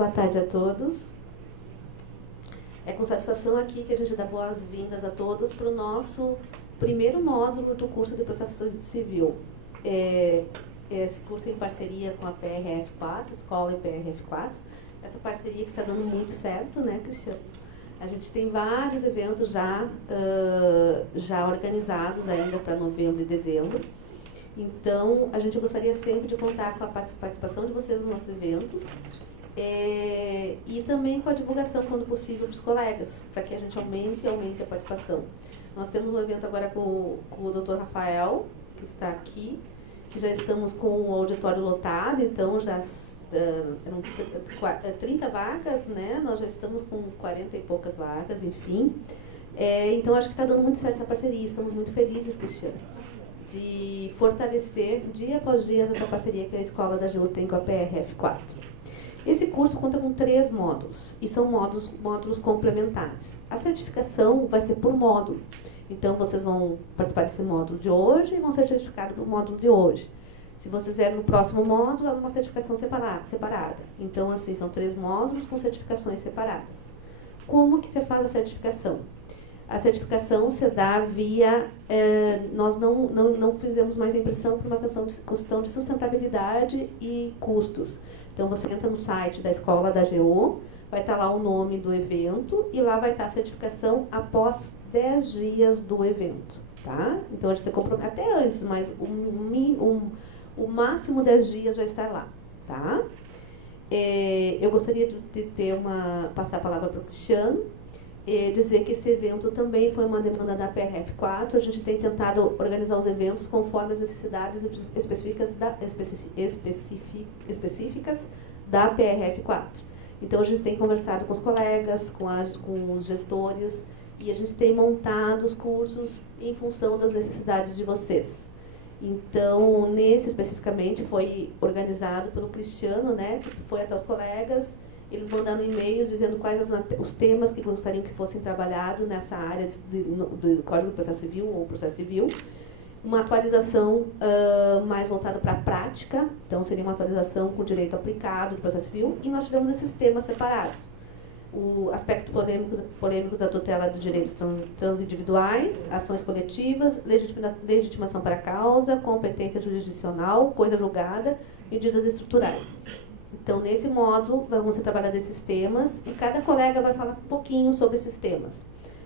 Boa tarde a todos. É com satisfação aqui que a gente dá boas-vindas a todos para o nosso primeiro módulo do curso de Processo Civil. Esse curso é em parceria com a PRF4, Escola e PRF4. Essa parceria que está dando muito certo, né, Cristiano? A gente tem vários eventos já organizados ainda para novembro e dezembro. Então, a gente gostaria sempre de contar com a participação de vocês nos nossos eventos e também com a divulgação, quando possível, para os colegas, para que a gente aumente a participação. Nós temos um evento agora com o Dr. Rafael, que está aqui, que já estamos com o auditório lotado, então já eram 30 vagas, né? Nós já estamos com 40 e poucas vagas, enfim. Então, acho que está dando muito certo essa parceria, estamos muito felizes, Cristiano, de fortalecer dia após dia essa parceria que a Escola da AGU tem com a PRF4. Esse curso conta com 3 módulos, e são módulos complementares. A certificação vai ser por módulo, então vocês vão participar desse módulo de hoje e vão ser certificados para o módulo de hoje. Se vocês vierem no próximo módulo, é uma certificação separada. Então, assim, são 3 módulos com certificações separadas. Como que se faz a certificação? A certificação se dá via... nós não fizemos mais a impressão por uma questão de sustentabilidade e custos. Então, você entra no site da Escola da AGU, vai estar lá o nome do evento e lá vai estar a certificação após 10 dias do evento, tá? Então, a gente se compromete até antes, mas o máximo 10 dias vai estar lá, tá? Eu gostaria de passar a palavra para o Cristiano, dizer que esse evento também foi uma demanda da PRF4. A gente tem tentado organizar os eventos conforme as necessidades específicas da PRF4. Então, a gente tem conversado com os colegas, com os gestores, e a gente tem montado os cursos em função das necessidades de vocês. Então, nesse especificamente, foi organizado pelo Cristiano, né, que foi até os colegas. Eles mandaram e-mails dizendo quais os temas que gostariam que fossem trabalhados nessa área do Código de Processo Civil ou Processo Civil. Uma atualização mais voltada para a prática, então seria uma atualização com direito aplicado do Processo Civil, e nós tivemos esses temas separados. O aspecto polêmico da tutela de direitos transindividuais, ações coletivas, legitimação para a causa, competência jurisdicional, coisa julgada, medidas estruturais. Então, nesse módulo, vamos ser trabalhando esses temas e cada colega vai falar um pouquinho sobre esses temas.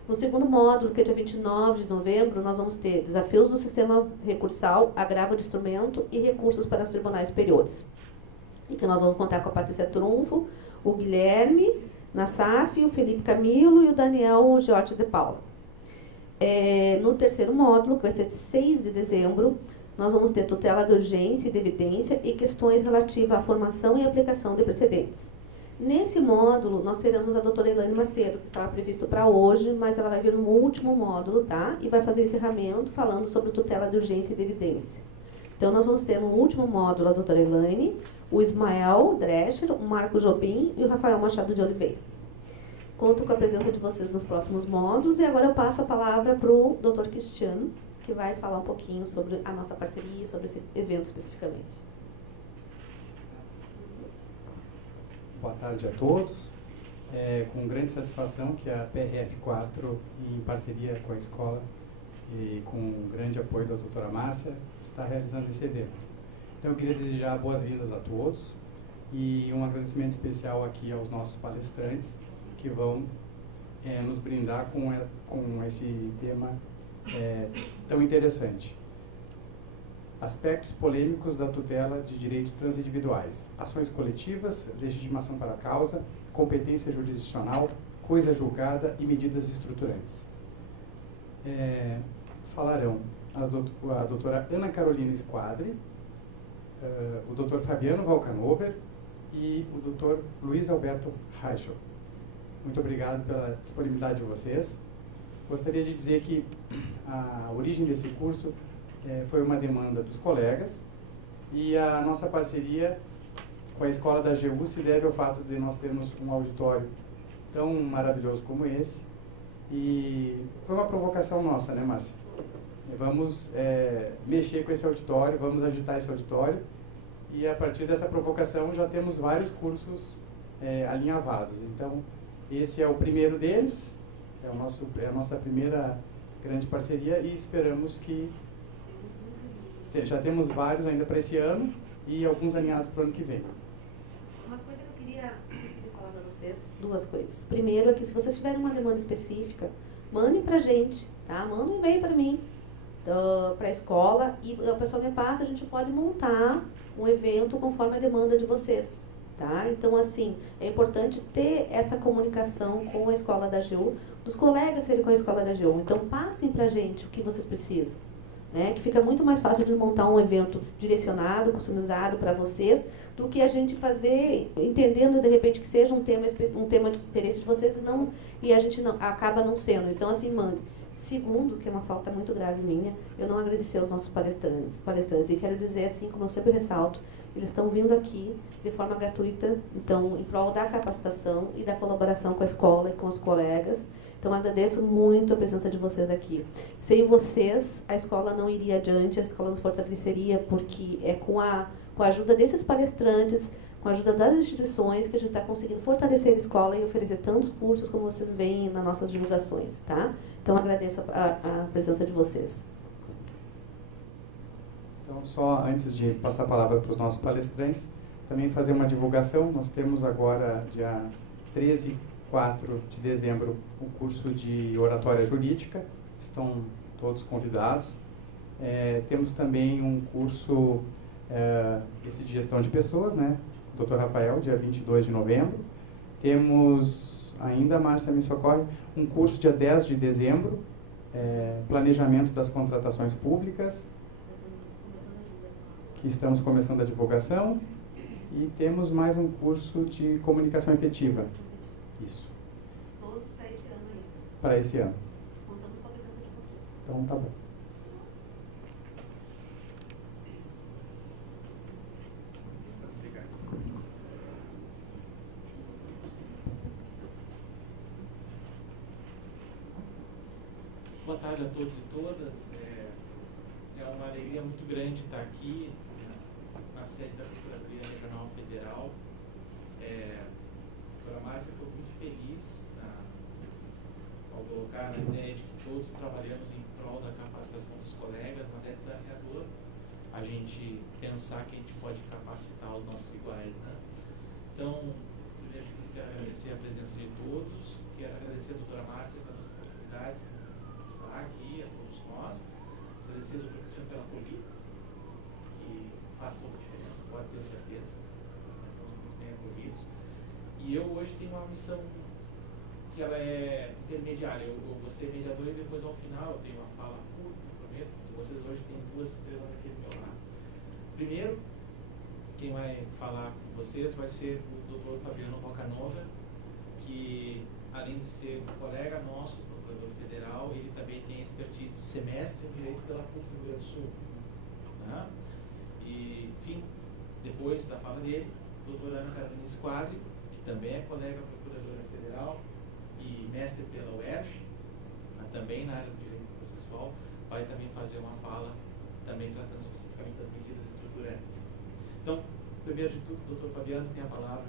No segundo módulo, que é dia 29 de novembro, nós vamos ter desafios do sistema recursal, agravo de instrumento e recursos para os tribunais superiores. E que nós vamos contar com a Patrícia Trunfo, o Guilherme Nassaf, o Felipe Camilo e o Daniel Giotti de Paula. No terceiro módulo, que vai ser de 6 de dezembro, nós vamos ter tutela de urgência e de evidência e questões relativas à formação e aplicação de precedentes. Nesse módulo, nós teremos a doutora Elaine Macedo, que estava previsto para hoje, mas ela vai vir no último módulo, tá? E vai fazer o encerramento falando sobre tutela de urgência e de evidência. Então, nós vamos ter no último módulo a doutora Elaine, o Ismael Drescher, o Marco Jobim e o Rafael Machado de Oliveira. Conto com a presença de vocês nos próximos módulos e agora eu passo a palavra para o doutor Cristiano, que vai falar um pouquinho sobre a nossa parceria e sobre esse evento especificamente. Boa tarde a todos. Com grande satisfação que a PRF4, em parceria com a escola e com o grande apoio da doutora Márcia, está realizando esse evento. Então, eu queria desejar boas-vindas a todos e um agradecimento especial aqui aos nossos palestrantes que vão nos brindar com esse tema tão interessante. Aspectos polêmicos da tutela de direitos transindividuais, ações coletivas, legitimação para a causa, competência jurisdicional, coisa julgada e medidas estruturantes. Falarão a doutora Ana Carolina Squadri, o doutor Fabiano Valcanover e o doutor Luiz Alberto Reichel. Muito obrigado pela disponibilidade de vocês. Gostaria de dizer que a origem desse curso foi uma demanda dos colegas e a nossa parceria com a Escola da AGU se deve ao fato de nós termos um auditório tão maravilhoso como esse. E foi uma provocação nossa, né, Márcia? Vamos mexer com esse auditório, vamos agitar esse auditório e a partir dessa provocação já temos vários cursos alinhavados. Então, esse é o primeiro deles, é a nossa primeira grande parceria, e esperamos que já temos vários ainda para esse ano e alguns alinhados para o ano que vem. Uma coisa que eu queria falar para vocês, duas coisas. Primeiro é que se vocês tiverem uma demanda específica, mandem para a gente, tá? Manda um e-mail para mim, para a escola, e a pessoa me passa, a gente pode montar um evento conforme a demanda de vocês. Tá? Então, assim, é importante ter essa comunicação com a escola da AGU, dos colegas serem com a escola da AGU. Então, passem para a gente o que vocês precisam. Né? Que fica muito mais fácil de montar um evento direcionado, customizado para vocês, do que a gente fazer, entendendo de repente que seja um tema de interesse de vocês e a gente acaba não sendo. Então, assim, mande. Segundo, que é uma falta muito grave minha, eu não agradeci aos nossos palestrantes. E quero dizer, assim, como eu sempre ressalto, eles estão vindo aqui de forma gratuita, então, em prol da capacitação e da colaboração com a escola e com os colegas. Então, agradeço muito a presença de vocês aqui. Sem vocês, a escola não iria adiante, a escola nos fortaleceria, porque é com a ajuda desses palestrantes, com a ajuda das instituições, que a gente está conseguindo fortalecer a escola e oferecer tantos cursos como vocês veem nas nossas divulgações, tá? Então, agradeço a presença de vocês. Então, só antes de passar a palavra para os nossos palestrantes, também fazer uma divulgação. Nós temos agora, dia 13 e 4 de dezembro, o curso de oratória jurídica. Estão todos convidados. Temos também um curso esse de gestão de pessoas, né? Dr. Rafael, dia 22 de novembro. Temos ainda, Márcia, me socorre, um curso dia 10 de dezembro, planejamento das contratações públicas, que estamos começando a divulgação, e temos mais um curso de comunicação efetiva. Isso. Todos para esse ano ainda. Para esse ano. Contamos com a presença de vocês. Então, tá bom. Boa tarde a todos e todas. É uma alegria muito grande estar aqui na sede da Procuradoria Regional Federal. A doutora Márcia foi muito feliz ao colocar a ideia de que todos trabalhamos em prol da capacitação dos colegas, mas é desafiador a gente pensar que a gente pode capacitar os nossos iguais, né? Então, primeiro eu quero agradecer a presença de todos, quero agradecer a doutora Márcia pelas oportunidades aqui, a todos nós, agradecer ao Dr. Cristiano pela acolhida, que faz toda a diferença, pode ter certeza, estamos muito bem acolhidos. E eu hoje tenho uma missão que ela é intermediária, eu vou ser mediador e depois ao final eu tenho uma fala curta, prometo, que vocês hoje têm duas estrelas aqui do meu lado. Primeiro, quem vai falar com vocês vai ser o Dr. Fabiano Bocanova, que além de ser um colega nosso, procurador federal, ele também tem expertise de semestre em Direito pela PUC do Rio Grande do Sul. Né? E, enfim, depois da fala dele, a doutora Ana Carolina Squadri, que também é colega procuradora federal e mestre pela UERJ, também na área do Direito Processual, vai também fazer uma fala, também tratando especificamente das medidas estruturantes. Então, primeiro de tudo, doutor Fabiano, tem a palavra.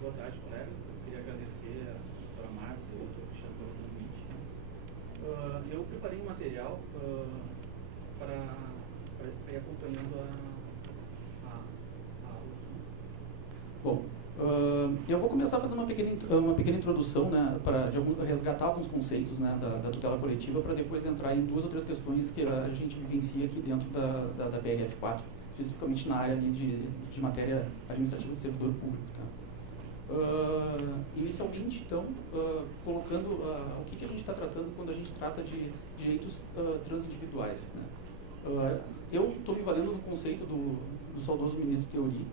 Boa tarde, colegas. Eu queria agradecer a doutora Márcia e ao doutor Cristiano pelo convite. Eu preparei um material para ir acompanhando a aula. Bom, eu vou começar fazendo uma pequena introdução, né, para resgatar alguns conceitos, né, da tutela coletiva, para depois entrar em duas ou três questões que a gente vivencia aqui dentro da PRF4, especificamente na área ali de matéria administrativa do servidor público. Tá? Inicialmente, então, colocando o que a gente está tratando quando a gente trata de direitos transindividuais. Né? Eu estou me valendo do conceito do saudoso ministro Theory.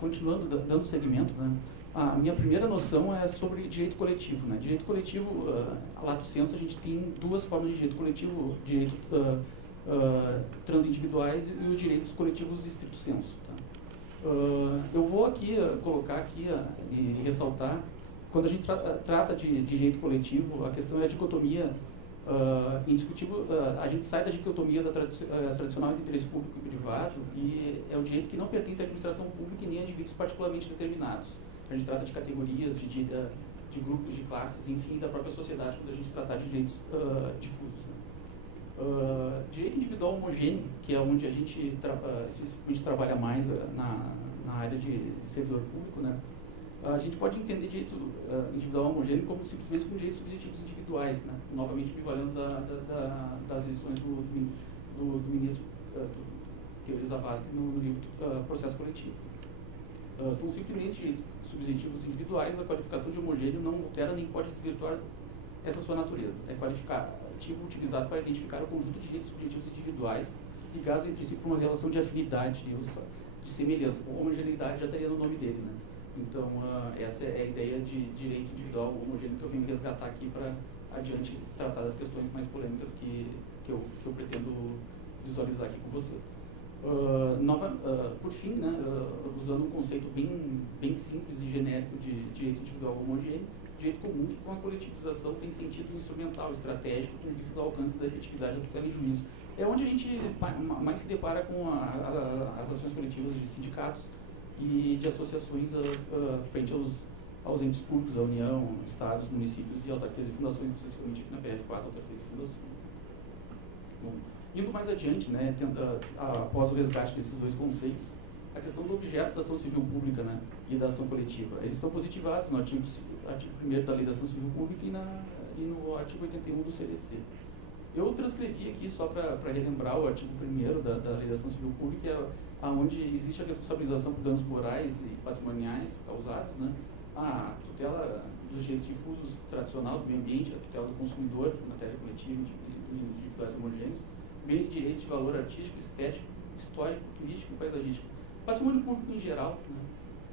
Continuando, dando seguimento, né? A minha primeira noção é sobre direito coletivo, né? Direito coletivo, lato sensu, a gente tem duas formas de direito coletivo, direito transindividuais e os direitos coletivos estrito sensu. Tá? Eu vou aqui colocar aqui e ressaltar, quando a gente trata de direito coletivo, a questão é a dicotomia indiscutível. A gente sai da dicotomia tradicional entre interesse público e privado, e é o direito que não pertence à administração pública e nem a indivíduos particularmente determinados. A gente trata de categorias, de grupos, de classes, enfim, da própria sociedade, quando a gente tratar de direitos difusos. Né? Direito individual homogêneo, que é onde a gente especificamente trabalha mais na área de servidor público, né? A gente pode entender direito individual homogêneo como simplesmente como direitos subjetivos individuais, né? Novamente me valendo das lições do ministro Teori Zavascki no livro Processo Coletivo. São simplesmente direitos subjetivos individuais. A qualificação de homogêneo não altera nem pode desvirtuar essa sua natureza. É qualificativo utilizado para identificar o conjunto de direitos subjetivos individuais ligados entre si por uma relação de afinidade, de semelhança. A homogeneidade já estaria no nome dele, né? Então, essa é a ideia de direito individual homogêneo que eu venho resgatar aqui para adiante tratar das questões mais polêmicas que eu pretendo visualizar aqui com vocês. Por fim, né, usando um conceito bem simples e genérico de direito individual homogêneo, direito comum que com a coletivização tem sentido instrumental, estratégico, com vistas ao alcance da efetividade da tutela e juízo. É onde a gente mais se depara com as ações coletivas de sindicatos e de associações frente aos entes públicos, da União, estados, municípios e autarquias e fundações, especificamente aqui na PF4, autarquias e fundações. Bom, indo mais adiante, né, após o resgate desses dois conceitos, a questão do objeto da ação civil pública, né, e da ação coletiva. Eles estão positivados no artigo 1º da Lei da Ação Civil Pública e no artigo 81 do CDC. Eu transcrevi aqui só para relembrar o artigo 1º da Lei da Ação Civil Pública, onde existe a responsabilização por danos morais e patrimoniais causados, né, a tutela dos direitos difusos tradicional do meio ambiente, a tutela do consumidor, matéria coletiva, individuais homogêneos, bens e direitos de valor artístico, estético, histórico, turístico e paisagístico. Patrimônio público em geral, né?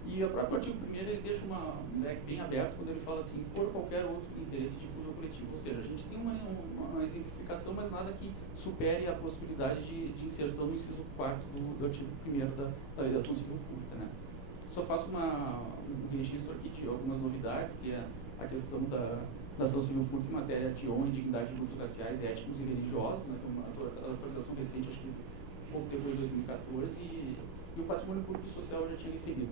E o próprio artigo 1º ele deixa um leque bem aberto quando ele fala assim, por qualquer outro interesse difuso ou coletivo. Ou seja, a gente tem uma exemplificação, mas nada que supere a possibilidade de inserção no inciso 4º do artigo 1º da Lei da Ação Civil Pública, né? Só faço um registro aqui de algumas novidades, que é a questão da ação civil pública em matéria de honra e dignidade de grupos raciais, étnicos e religiosos, né, que é uma atualização recente, acho que um pouco depois de 2014, e o patrimônio público e social eu já tinha referido.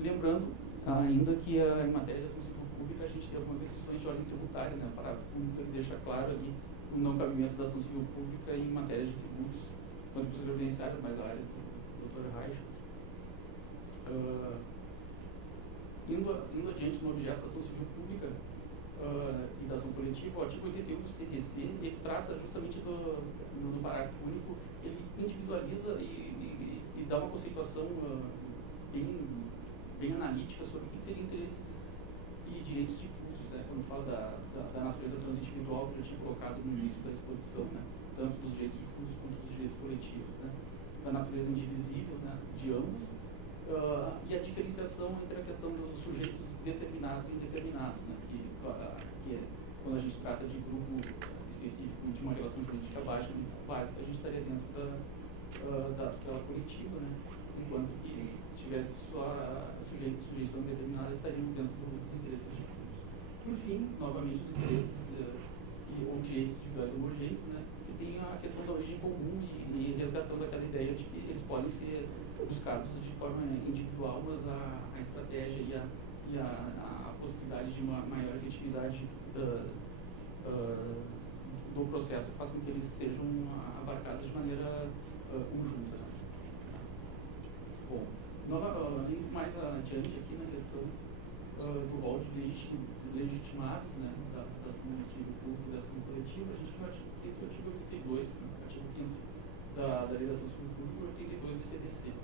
Lembrando ainda que em matéria de ação civil pública a gente tem algumas exceções de ordem tributária, né, o parágrafo único ele deixa claro ali o não cabimento da ação civil pública em matéria de tributos, contribuições previdenciárias, mais a área do Dr. Reich. Indo adiante no objeto da ação civil pública e da ação coletiva, o artigo 81 do CDC, ele trata justamente no parágrafo único, ele individualiza e dá uma conceituação bem analítica sobre o que seria interesses e direitos difusos, né? Quando fala da natureza transindividual que eu tinha colocado no início da exposição, né? Tanto dos direitos difusos quanto dos direitos coletivos, né? Da natureza indivisível, né? De ambos. E a diferenciação entre a questão dos sujeitos determinados e indeterminados, né, que é, quando a gente trata de grupo específico de uma relação jurídica básica, a gente estaria dentro da tutela coletiva, né, enquanto que se tivesse só a sujeição determinada, estaríamos dentro dos interesses difusos. Por fim, novamente, os interesses ou direitos individuais homogêneos, né, que tem a questão da origem comum e resgatando aquela ideia de que eles podem ser buscados de forma individual, mas a estratégia e a possibilidade de uma maior efetividade do processo faz com que eles sejam abarcados de maneira conjunta. Bom, indo mais adiante aqui na questão do rol de legitimados, né, da ação civil pública e da ação coletiva, a gente tem o artigo 82, né, artigo 5º da Lei da Ação Civil Pública e 82 do CDC.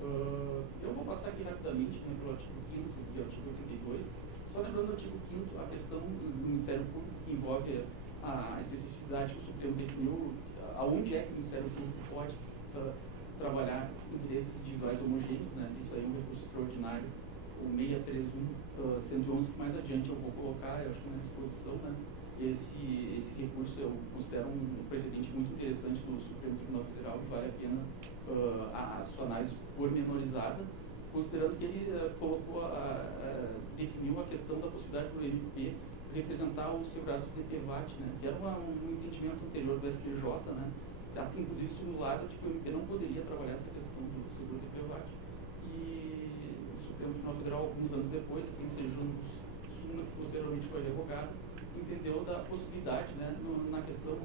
Eu vou passar aqui rapidamente, né, pelo artigo 5º e artigo 82, só lembrando do artigo 5º a questão do Ministério Público, que envolve a especificidade que o Supremo definiu, aonde é que o Ministério Público pode trabalhar interesses individuais homogêneos, né? Isso aí é um recurso extraordinário, o 631-111, que mais adiante eu vou colocar, eu acho que na disposição, né? Esse recurso eu considero um precedente muito interessante do Supremo Tribunal Federal, que vale a pena a sua análise pormenorizada, considerando que ele definiu a questão da possibilidade do MP representar os segurados do DPVAT, né? Que era um entendimento anterior do STJ, né? Inclusive simulado de que o MP não poderia trabalhar essa questão do seguro DPVAT. E o Supremo Tribunal Federal, alguns anos depois, aqui em Sejuntos Suma, que posteriormente foi revogado, entendeu da possibilidade, né, na questão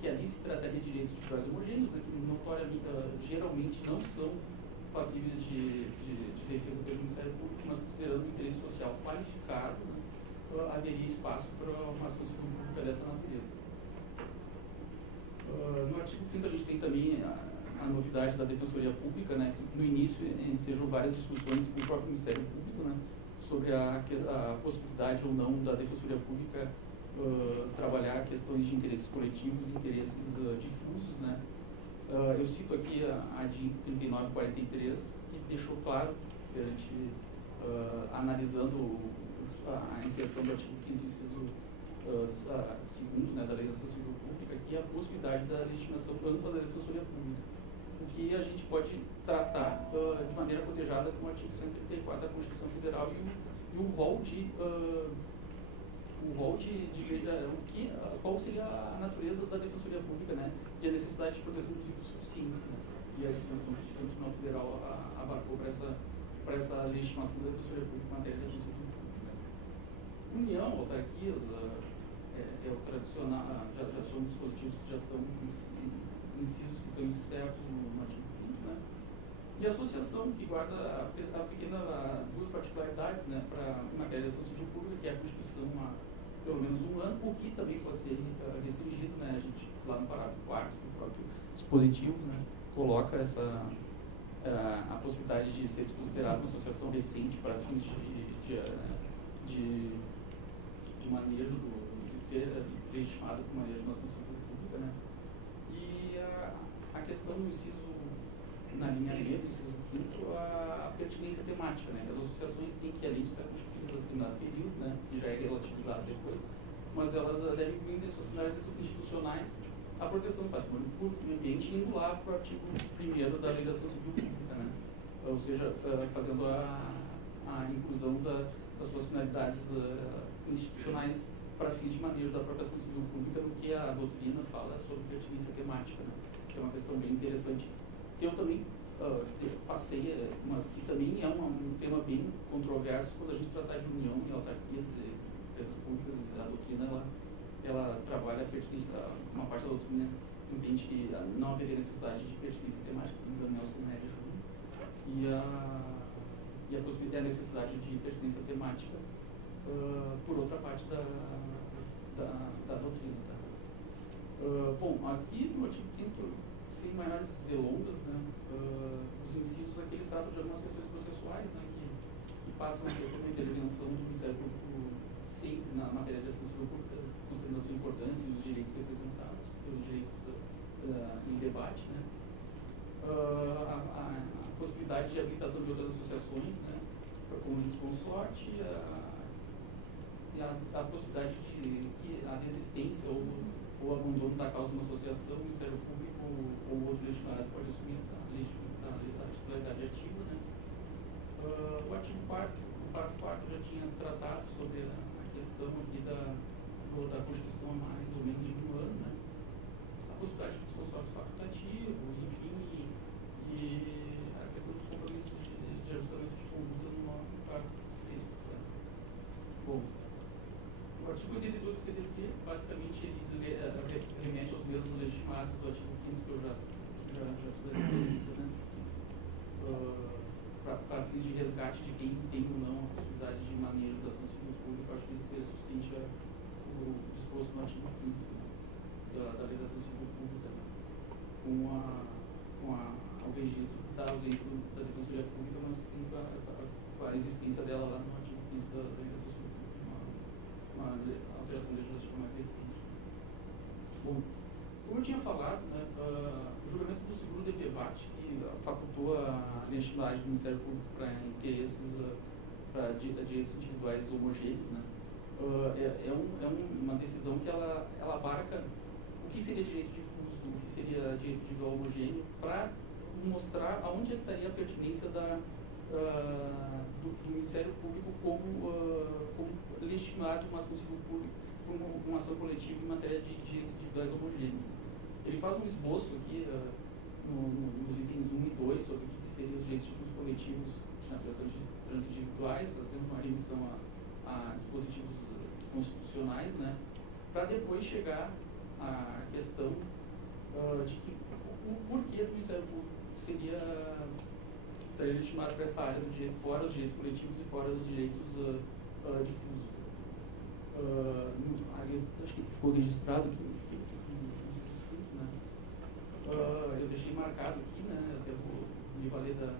que ali se trataria de direitos individuais homogêneos, né, que notoriamente, geralmente não são passíveis de defesa pelo Ministério Público, mas considerando o interesse social qualificado, né, haveria espaço para uma ação civil pública dessa natureza. No artigo 5º a gente tem também a novidade da Defensoria Pública, né, que no início ensejam várias discussões com o próprio Ministério Público, né, sobre a possibilidade ou não da Defensoria Pública trabalhar questões de interesses coletivos e interesses difusos, né. Eu cito aqui a DIN 3943, que deixou claro, analisando a inserção do artigo 5º, inciso 2º, né, da Lei da Ação Civil Pública, que é a possibilidade da legitimação ampla da Defensoria Pública, o que a gente pode tratar de maneira cotejada com o artigo 134 da Constituição Federal e o rol qual seria a natureza da Defensoria Pública, né, e a necessidade de proteção dos ritos suficientes, né, e a extensão do Supremo Tribunal Federal abarcou para essa legitimação da Defensoria Pública em matéria de ação civil pública. União, autarquias, é o tradicional, já são dispositivos que já estão incisos, que estão incertos no artigo 5º, né? E a associação, que guarda duas particularidades, né, em matéria de ação civil pública, que é a Constituição há pelo menos um ano, o que também pode ser restringido, né? A gente, lá no parágrafo 4º, do próprio dispositivo, né, coloca a possibilidade de ser desconsiderada uma associação recente para fins de manejo de ser legitimada com manejo de uma ação civil pública, né? E a questão do inciso, na linha B do inciso 5º, a pertinência temática, né? As associações têm que, além de estar constituídas em determinado período, né, que já é relativizado depois, mas elas devem incluir entre suas finalidades institucionais a proteção do patrimônio público e do ambiente, indo lá para o artigo 1º da Lei da Ação Civil Pública, né? Ou seja, fazendo a inclusão das suas finalidades institucionais para fins de manejo da própria ação civil pública, no que a doutrina fala sobre pertinência temática, né? Que é uma questão bem interessante, que eu também passei, mas que também é um tema bem controverso quando a gente tratar de união e autarquias e empresas públicas. A doutrina ela trabalha a pertinência, uma parte da doutrina entende que não haveria necessidade de pertinência temática, do Nelson Nery Júnior, e a necessidade de pertinência temática por outra parte da doutrina. Tá? Bom, aqui no artigo 5º, sem maiores delongas, né, os incisos aqui eles tratam de algumas questões processuais, né, que passam a questão da intervenção do Ministério Público sempre na matéria de ação civil pública, considerando a sua importância e os direitos representados, os direitos em debate, né. A possibilidade de habilitação de outras associações, né, como litisconsorte, e a possibilidade de que a desistência ou abandono da causa de uma associação, o Ministério Público ou outro legislado pode assumir a titularidade ativa, né. O artigo 4º, o parágrafo 4º já tinha tratado sobre a questão aqui da Constituição há mais ou menos de um ano, né. A possibilidade de desconsórcio facultativo, enfim, e a questão dos compromissos de ajustamento de conduta no parágrafo 6º. Né. Bom, o artigo 82 do CDC, basicamente, ele remete aos mesmos legitimados do artigo 5º que eu já fiz a referência, né? Para fins de resgate de quem tem ou não a possibilidade de manejo da ação civil pública, eu acho que isso seria suficiente o disposto no artigo 5º, né, da Lei da Ação Civil Pública, né, com o registro da ausência da Defensoria Pública, mas sim com a existência dela lá no artigo 5º da Lei da Ação Civil Pública, uma alteração legislativa mais recente. Bom, como eu tinha falado, né, o julgamento do seguro DPVAT legitimidade do Ministério Público para interesses, para direitos individuais homogêneos, né? Uma decisão que ela abarca o que seria direito difuso, o que seria direito individual homogêneo, para mostrar aonde estaria a pertinência do Ministério Público como legitimado uma ação civil pública, uma ação coletiva em matéria de direitos individuais homogêneos. Ele faz um esboço aqui nos itens 1 e 2 sobre o que seriam os direitos difusos coletivos de natureza transindividuais, fazendo uma remissão a dispositivos constitucionais, né, para depois chegar à questão de que o porquê do Ministério Público estaria legitimado para essa área do direito, fora os direitos coletivos e fora os direitos difusos. Acho que ficou registrado aqui, né? Eu deixei marcado aqui, né? Até vou me valer da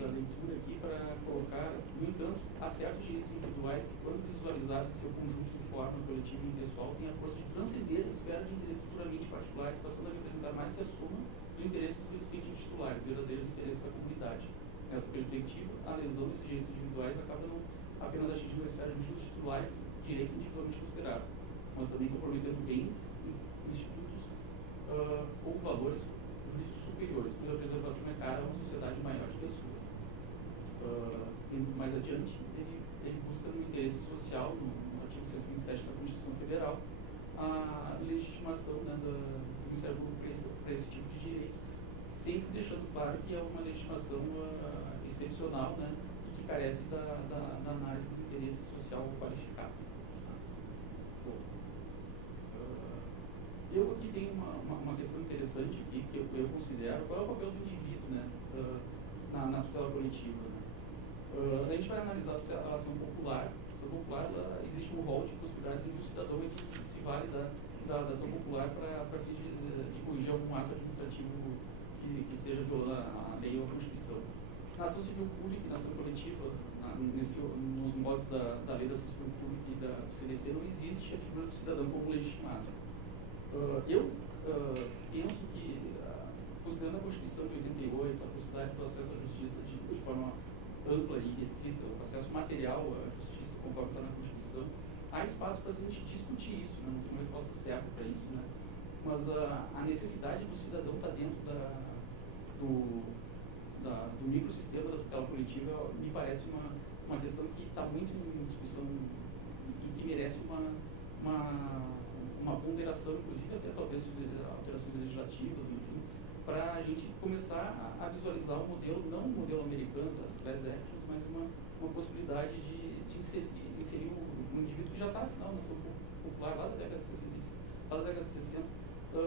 leitura aqui para colocar. No entanto, há certos direitos individuais que, quando visualizados em seu conjunto de forma coletiva e pessoal, têm a força de transcender a esfera de interesses puramente particulares, passando a representar mais que a soma do interesse dos respectivos titulares, verdadeiros interesses da comunidade. Nessa perspectiva, a lesão desses direitos individuais acaba não apenas atingindo a esfera jurídica dos titulares, direito individualmente considerado, mas também comprometendo bens, institutos ou valores jurídicos superiores, cuja preservação é cara a uma sociedade maior de pessoas. Indo mais adiante, ele busca no interesse social, no artigo 127 da Constituição Federal, a legitimação, né, do Ministério Público para esse tipo de direitos, sempre deixando claro que é uma legitimação excepcional, né, e que carece da análise do interesse social qualificado. Eu aqui tenho uma questão interessante aqui, que eu considero, qual é o papel do indivíduo, né, na tutela coletiva. Né? A gente vai analisar a ação popular. A ação popular, existe um rol de possibilidades em que o cidadão ele se vale da ação popular para fim de corrigir algum ato administrativo que esteja violando a lei ou a Constituição. Na ação civil pública e na ação coletiva, nos moldes da lei da ação civil pública e da CDC, não existe a figura do cidadão como legitimado. Eu penso que, considerando a Constituição de 88, a possibilidade do acesso à justiça de forma ampla e restrita, o acesso material à justiça, conforme está na Constituição, há espaço para a gente discutir isso, né? Não tem uma resposta certa para isso, né? Mas a necessidade do cidadão está dentro do microsistema da tutela coletiva me parece uma questão que está muito em discussão e que merece uma ponderação, inclusive até talvez de alterações legislativas, enfim, para a gente começar a visualizar um modelo, não um modelo americano das class actions, mas uma possibilidade de inserir um indivíduo que já está, afinal, na ação popular lá da década de 60,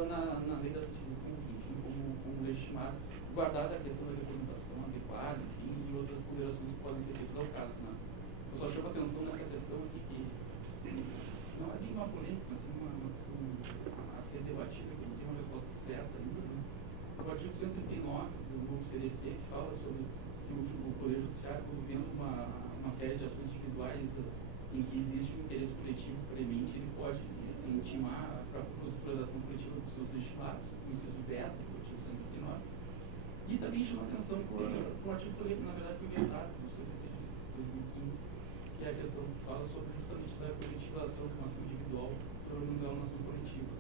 na lei da ação civil pública, enfim, como legitimado, guardada a questão da representação adequada, enfim, e outras ponderações que podem ser feitas ao caso. Né? Eu só chamo a atenção nessa questão aqui, que não é bem uma polêmica, mas uma questão a ser debatida, que não tem uma resposta certa ainda. Né? O artigo 139 do novo CDC, que fala sobre que o Poder Judiciário, quando vendo uma série de ações individuais em que existe um interesse coletivo premente, ele pode intimar a própria prosecuturação coletiva dos seus legitimados, no inciso 10 do artigo 139. E também chama a atenção que o artigo foi, na verdade, foi vetado no CDC de 2015, que é a questão que fala sobre justamente da coletivização de uma ação individual transformando ela numa ação coletiva.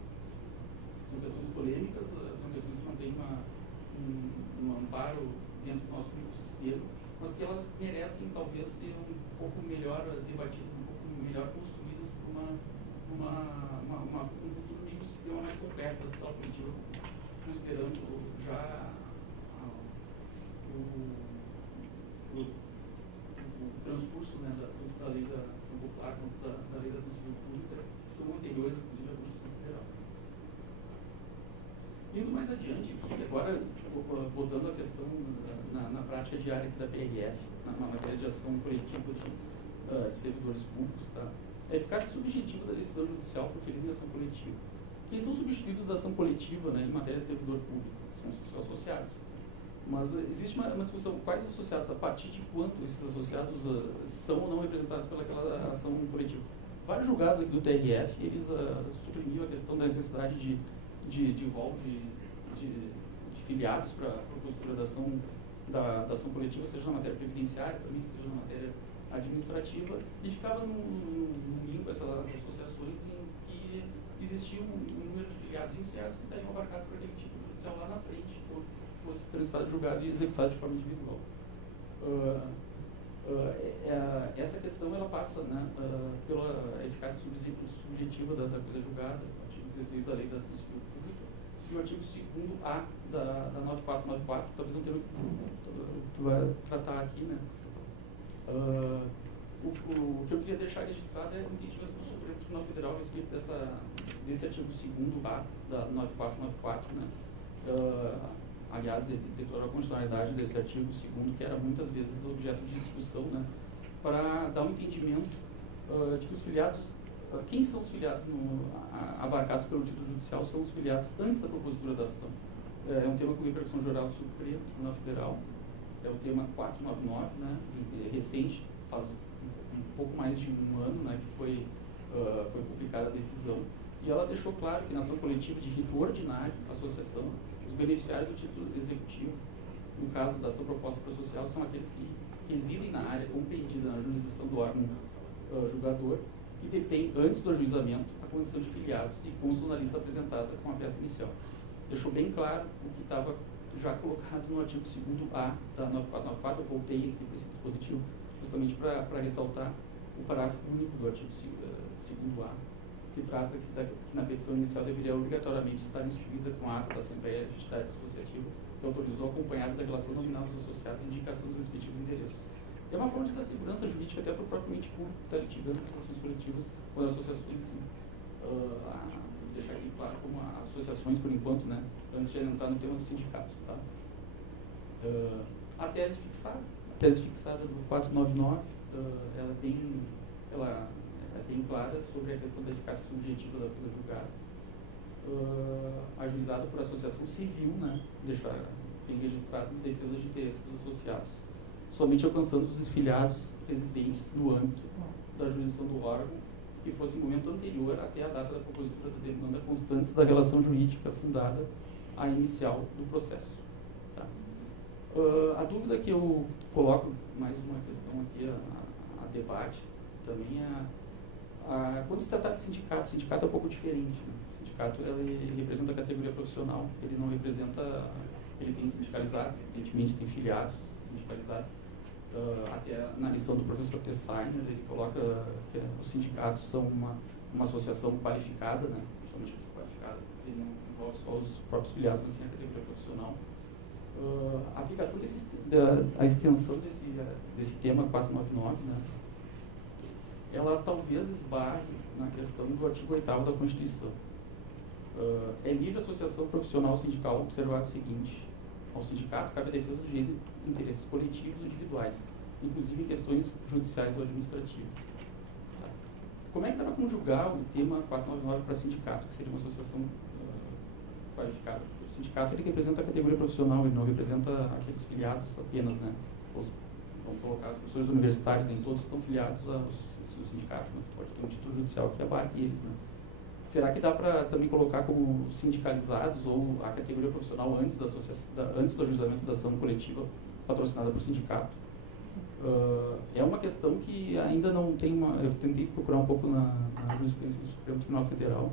São questões polêmicas, são questões que não têm um amparo dentro do nosso microsistema, mas que elas merecem talvez ser um pouco melhor debatidas, um pouco melhor construídas para um futuro microsistema mais completo da tutela coletiva, considerando já o transcurso, né, da lei da ação popular, da lei da ação civil pública, que são anteriores, inclusive, à Constituição Federal. Indo mais adiante aqui, agora botando a questão na prática diária aqui da PRF, na matéria de ação coletiva de servidores públicos, tá? A eficácia subjetiva da decisão judicial proferida em ação coletiva. Quem são substituídos da ação coletiva, né, em matéria de servidor público? São os associados. Mas existe uma discussão, quais associados, a partir de quanto esses associados são ou não representados pelaquela ação coletiva. Vários julgados aqui do TRF, eles suprimiam a questão da necessidade de rol de filiados para a postura da ação da ação coletiva, seja na matéria previdenciária, também seja na matéria administrativa, e ficava no limbo essas associações em que existia um número de filiados iniciados que estariam abarcados por aquele tipo judicial lá na frente, quando fosse transitado, julgado e executado de forma individual. Essa questão ela passa, né, pela eficácia subjetiva da coisa julgada, artigo 16 da Lei da Ação Civil Pública, e o artigo 2º-A da 9494, talvez não tenha tu vai tratar aqui, né? O que eu queria deixar registrado é o entendimento do Supremo Tribunal Federal a respeito desse artigo 2º-A da 9494, né? Aliás, ele declarou a constitucionalidade desse artigo 2º, que era muitas vezes objeto de discussão, né? Para dar um entendimento de que os filiados, quem são os filiados abarcados pelo título judicial, são os filiados antes da propositura da ação. É um tema com repercussão geral do Supremo Tribunal Federal, é o tema 499, né, recente, faz um pouco mais de um ano, né, que foi publicada a decisão, e ela deixou claro que na ação coletiva de rito ordinário, associação, os beneficiários do título executivo, no caso da ação proposta para o social, são aqueles que residem na área compreendida na jurisdição do órgão julgador, que detém, antes do ajuizamento, a condição de filiados e constam na lista apresentada com a peça inicial. Deixou bem claro o que estava já colocado no artigo 2º-A da 9494, eu voltei aqui para esse dispositivo justamente para ressaltar o parágrafo único do artigo 2º-A, que trata-se que na petição inicial deveria obrigatoriamente estar instituída com a ata da Assembleia de Entidade Associativa, que autorizou acompanhado da relação nominal dos associados e indicação dos respectivos interesses. É uma forma de dar segurança jurídica até para o próprio ente público que está litigando as relações coletivas ou as associações, sim. Deixar aqui claro como associações, por enquanto, né, antes de entrar no tema dos sindicatos. Tá? A tese fixada do 499, ela é bem clara sobre a questão da eficácia subjetiva da coisa julgada, ajuizada por associação civil, né, deixar bem registrado em defesa de interesses dos associados, somente alcançando os filiados residentes no âmbito da jurisdição do órgão que fosse em momento anterior até a data da propositura da demanda constante da relação jurídica fundada à inicial do processo. Tá? A dúvida que eu coloco, mais uma questão aqui a debate, também quando se trata de sindicato, o sindicato é um pouco diferente. Né? O sindicato ele representa a categoria profissional, ele não representa, ele tem sindicalizado, evidentemente tem filiados sindicalizados. Até na lição do professor Tessainer, ele coloca que os sindicatos são uma associação qualificada, né? Somente qualificada, ele não envolve só os próprios filiados, mas sim a categoria profissional. A aplicação a extensão desse tema 499, né? Ela talvez esbarre na questão do artigo 8º da Constituição. É livre associação profissional sindical observar o seguinte: ao sindicato cabe a defesa dos interesses coletivos e individuais, inclusive em questões judiciais ou administrativas. Tá. Como é que dá para conjugar o tema 499 para sindicato, que seria uma associação qualificada? O sindicato ele representa a categoria profissional, ele não representa aqueles filiados apenas, né? Vamos colocar, os professores universitários, nem todos estão filiados ao sindicato, mas pode ter um título judicial que abarque eles, né? Será que dá para também colocar como sindicalizados ou a categoria profissional antes do ajuizamento da ação coletiva patrocinada por sindicato? É uma questão que ainda não tem eu tentei procurar um pouco na jurisprudência do Supremo Tribunal Federal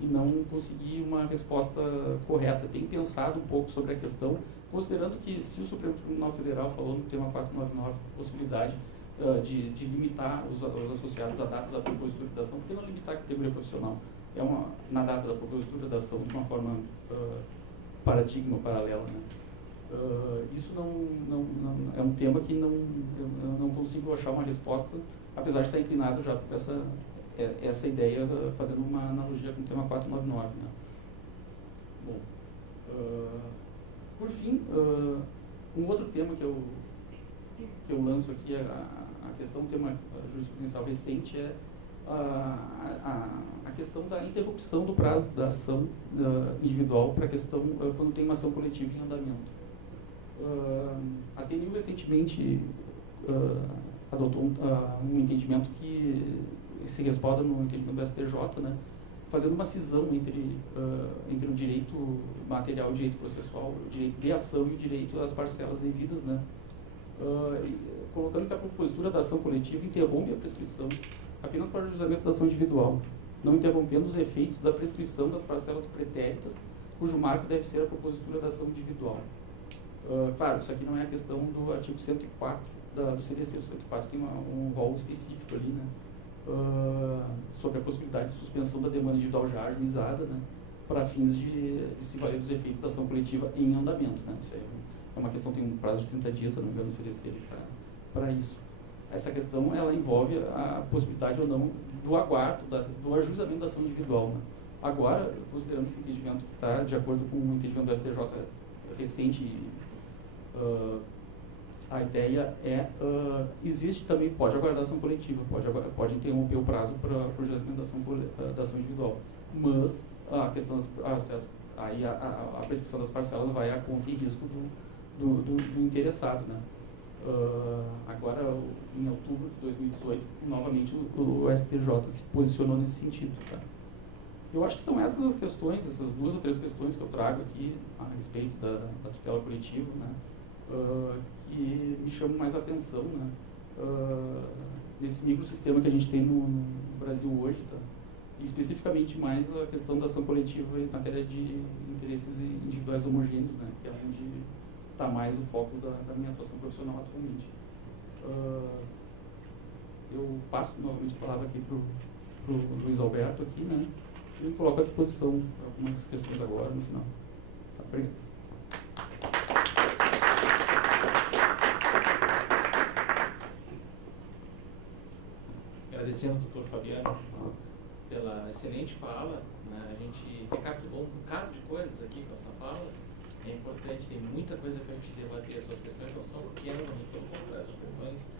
e não consegui uma resposta correta. Tenho pensado um pouco sobre a questão, considerando que se o Supremo Tribunal Federal falou no tema 499 possibilidade de limitar os associados à data da propositura da ação, por que não limitar a categoria profissional? Na data da propositura da ação, de uma forma paradigma paralela, né? Isso não é um tema que eu não consigo achar uma resposta, apesar de estar inclinado já por essa ideia, fazendo uma analogia com o tema 499. Né? Bom, por fim, um outro tema que eu lanço aqui, a questão do tema jurisprudencial recente é a questão da interrupção do prazo da ação individual para a questão quando tem uma ação coletiva em andamento. A TNU recentemente adotou um entendimento que se respalda no entendimento do STJ, né, fazendo uma cisão entre o direito material e o direito processual, o direito de ação e o direito às parcelas devidas, né? Colocando que a propositura da ação coletiva interrompe a prescrição apenas para o juizamento da ação individual, não interrompendo os efeitos da prescrição das parcelas pretéritas, cujo marco deve ser a propositura da ação individual. Claro, isso aqui não é a questão do artigo 104 do CDC. O 104 tem um rol específico ali, né? Sobre a possibilidade de suspensão da demanda individual já ajuizada, né? Para fins de se valer dos efeitos da ação coletiva em andamento, né? Isso aí é uma questão, tem um prazo de 30 dias, se não me engano, no CDC para isso. Essa questão, ela envolve a possibilidade ou não do aguardo, do ajuizamento da ação individual, né? Agora, considerando esse entendimento que está de acordo com o entendimento do STJ recente, a ideia é, existe também, pode aguardar ação coletiva, pode interromper o prazo para o julgamento da ação individual, mas a questão aí a prescrição das parcelas vai à conta e risco do interessado, né? Agora, em outubro de 2018, novamente o STJ se posicionou nesse sentido, tá? Eu acho que são essas as questões, essas 2 ou 3 questões que eu trago aqui a respeito da tutela coletiva, né? Que me chamam mais a atenção, né? Nesse microsistema que a gente tem no Brasil hoje, tá? E especificamente mais a questão da ação coletiva em matéria de interesses individuais homogêneos, né? Que é onde está mais o foco da minha atuação profissional atualmente. Eu passo novamente a palavra aqui para o Luiz Alberto aqui, né? E me coloco à disposição para algumas questões agora no final. Tá, obrigado. Agradecendo ao doutor Fabiano pela excelente fala, né? A gente recapitulou um bocado de coisas aqui com essa fala. É importante, tem muita coisa para a gente debater. As suas questões não são pequenas, mas pelo contrário, são questões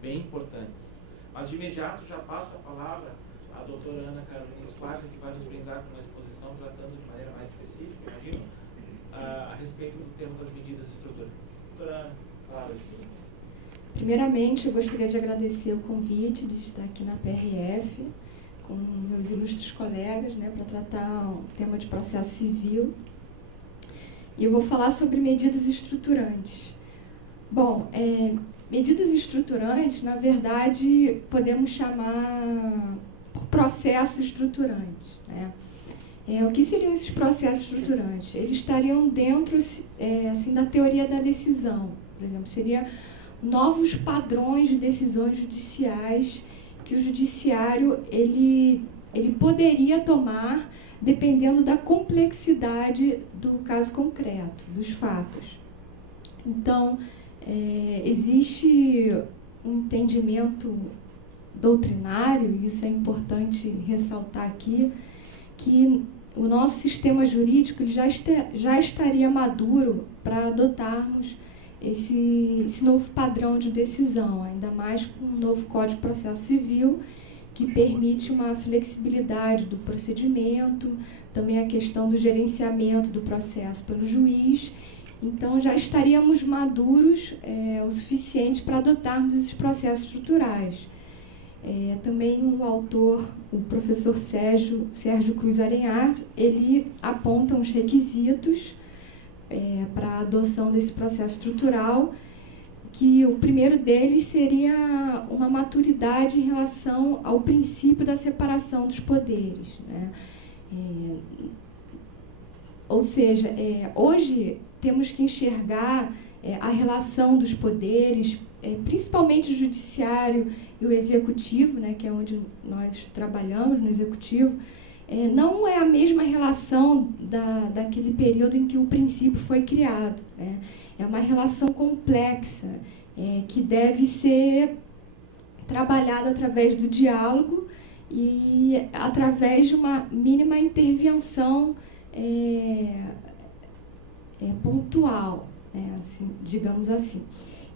bem importantes. Mas de imediato já passo a palavra à doutora Ana Carolina Esquadra, que vai nos brindar com uma exposição tratando de maneira mais específica, imagino, a respeito do tema das medidas estruturantes. Doutora Ana, claro. Primeiramente, eu gostaria de agradecer o convite de estar aqui na PRF com meus ilustres colegas, né, para tratar um tema de processo civil. E eu vou falar sobre medidas estruturantes. Bom, medidas estruturantes, na verdade, podemos chamar por processos estruturantes, né? O que seriam esses processos estruturantes? Eles estariam dentro assim, da teoria da decisão. Por exemplo, seria novos padrões de decisões judiciais que o judiciário ele poderia tomar dependendo da complexidade do caso concreto, dos fatos. Então, existe um entendimento doutrinário, e isso é importante ressaltar aqui, que o nosso sistema jurídico ele já estaria maduro para adotarmos esse novo padrão de decisão, ainda mais com o novo Código de Processo Civil, que permite uma flexibilidade do procedimento, também a questão do gerenciamento do processo pelo juiz. Então, já estaríamos maduros o suficiente para adotarmos esses processos estruturais. Também o autor, o professor Sérgio Cruz Arenhart, ele aponta uns requisitos para a adoção desse processo estrutural, que o primeiro deles seria uma maturidade em relação ao princípio da separação dos poderes, né? Ou seja, hoje temos que enxergar a relação dos poderes, principalmente o judiciário e o executivo, né, que é onde nós trabalhamos no executivo, não é a mesma relação daquele período em que o princípio foi criado, né? É uma relação complexa, que deve ser trabalhada através do diálogo e através de uma mínima intervenção pontual, né, assim, digamos assim.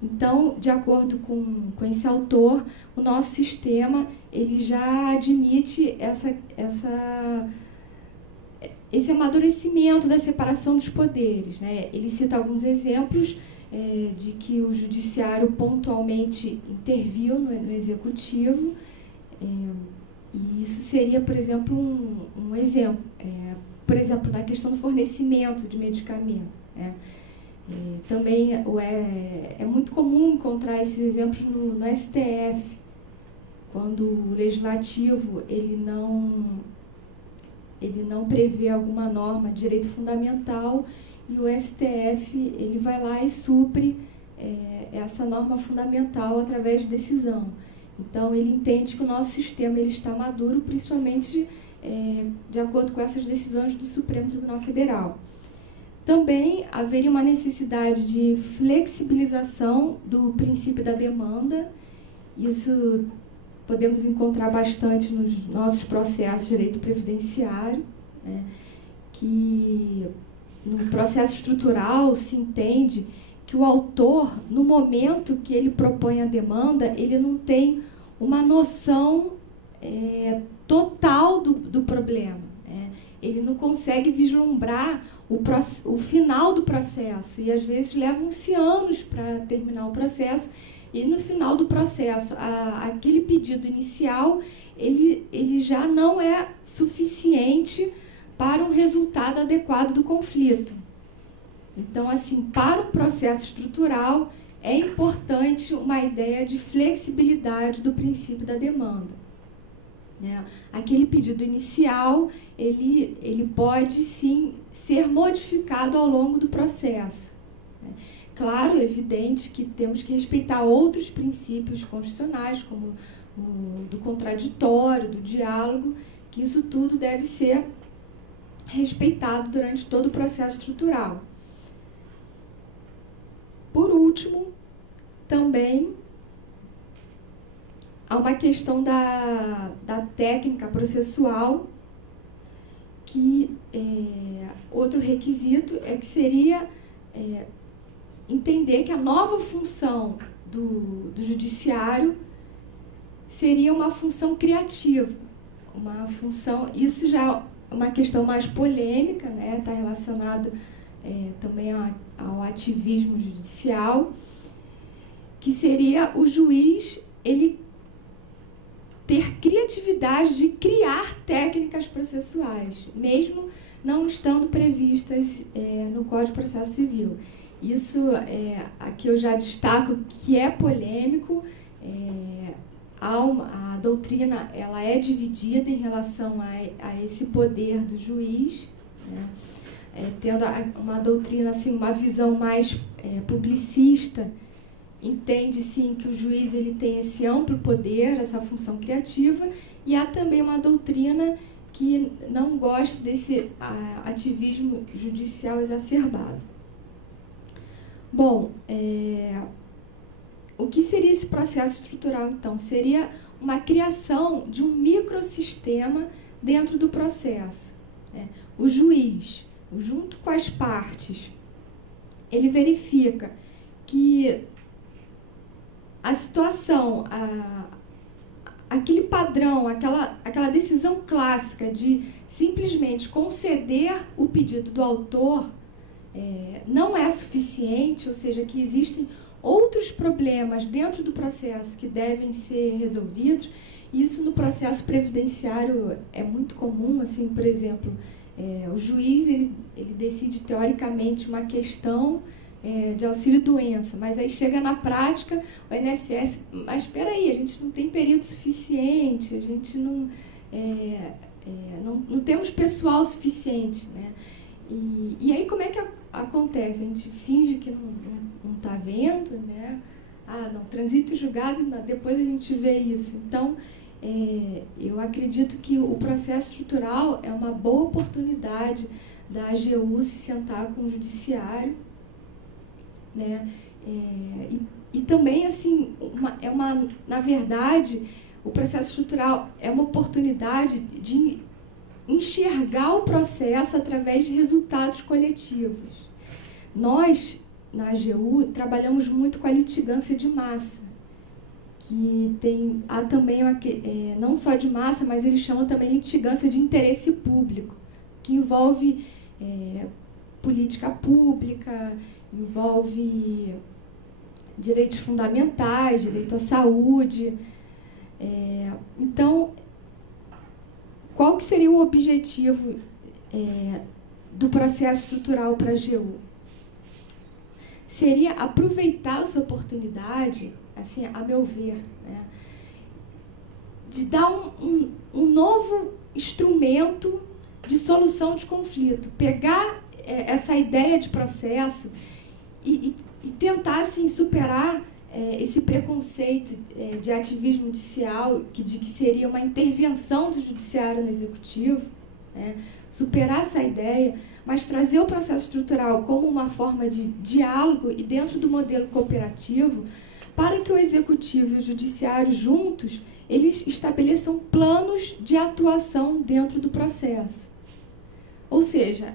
Então, de acordo com esse autor, o nosso sistema ele já admite esse amadurecimento da separação dos poderes, né? Ele cita alguns exemplos de que o judiciário pontualmente interviu no executivo, e Isso seria, por exemplo, um exemplo. Por exemplo, na questão do fornecimento de medicamento. Também é muito comum encontrar esses exemplos no STF, quando o legislativo ele não prevê alguma norma de direito fundamental e o STF ele vai lá e supre essa norma fundamental através de decisão. Então, ele entende que o nosso sistema ele está maduro, principalmente de acordo com essas decisões do Supremo Tribunal Federal. Também haveria uma necessidade de flexibilização do princípio da demanda. Isso podemos encontrar bastante nos nossos processos de direito previdenciário, que no processo estrutural se entende que o autor, no momento que ele propõe a demanda, ele não tem uma noção total do problema. Ele não consegue vislumbrar o final do processo, e às vezes levam-se anos para terminar o processo, e no final do processo, aquele pedido inicial, ele já não é suficiente para um resultado adequado do conflito. Então, assim, para um processo estrutural, é importante uma ideia de flexibilidade do princípio da demanda. Aquele pedido inicial, ele pode, sim, ser modificado ao longo do processo. Claro, é evidente que temos que respeitar outros princípios constitucionais, como o do contraditório, do diálogo, que isso tudo deve ser respeitado durante todo o processo estrutural. Por último, também há uma questão da técnica processual, que outro requisito é que seria entender que a nova função do judiciário seria uma função criativa, uma função, isso já é uma questão mais polêmica, está relacionado também ao ativismo judicial, que seria o juiz ele ter criatividade de criar técnicas processuais, mesmo não estando previstas no Código de Processo Civil. Isso, aqui eu já destaco que é polêmico, a doutrina ela é dividida em relação a esse poder do juiz, tendo uma doutrina, assim, uma visão mais publicista, entende, sim, que o juiz ele tem esse amplo poder, essa função criativa, e há também uma doutrina que não gosta desse ativismo judicial exacerbado. Bom, o que seria esse processo estrutural, então? Seria uma criação de um microsistema dentro do processo. O juiz, junto com as partes, ele verifica que a situação, aquele padrão, aquela decisão clássica de simplesmente conceder o pedido do autor não é suficiente, ou seja, que existem outros problemas dentro do processo que devem ser resolvidos. Isso no processo previdenciário é muito comum, assim, por exemplo, o juiz ele decide teoricamente uma questão de auxílio-doença, mas aí chega na prática, o INSS, mas espera aí, a gente não tem período suficiente, a gente não temos pessoal suficiente, E aí como é que acontece? A gente finge que não está vendo, não, transita o julgado e depois a gente vê isso. Então, eu acredito que o processo estrutural é uma boa oportunidade da AGU se sentar com o judiciário, e também, assim, na verdade, o processo estrutural é uma oportunidade de enxergar o processo através de resultados coletivos. Nós, na AGU, trabalhamos muito com a litigância de massa, que há também, não só de massa, mas eles chamam também litigância de interesse público, que envolve política pública, envolve direitos fundamentais, direito à saúde. Então, qual que seria o objetivo do processo estrutural para a AGU? Seria aproveitar essa oportunidade, assim, a meu ver, né, de dar um novo instrumento de solução de conflito, pegar essa ideia de processo e tentar, assim, superar esse preconceito de ativismo judicial, que seria uma intervenção do judiciário no executivo, né? Superar essa ideia, mas trazer o processo estrutural como uma forma de diálogo e dentro do modelo cooperativo, para que o executivo e o judiciário juntos, eles estabeleçam planos de atuação dentro do processo. Ou seja,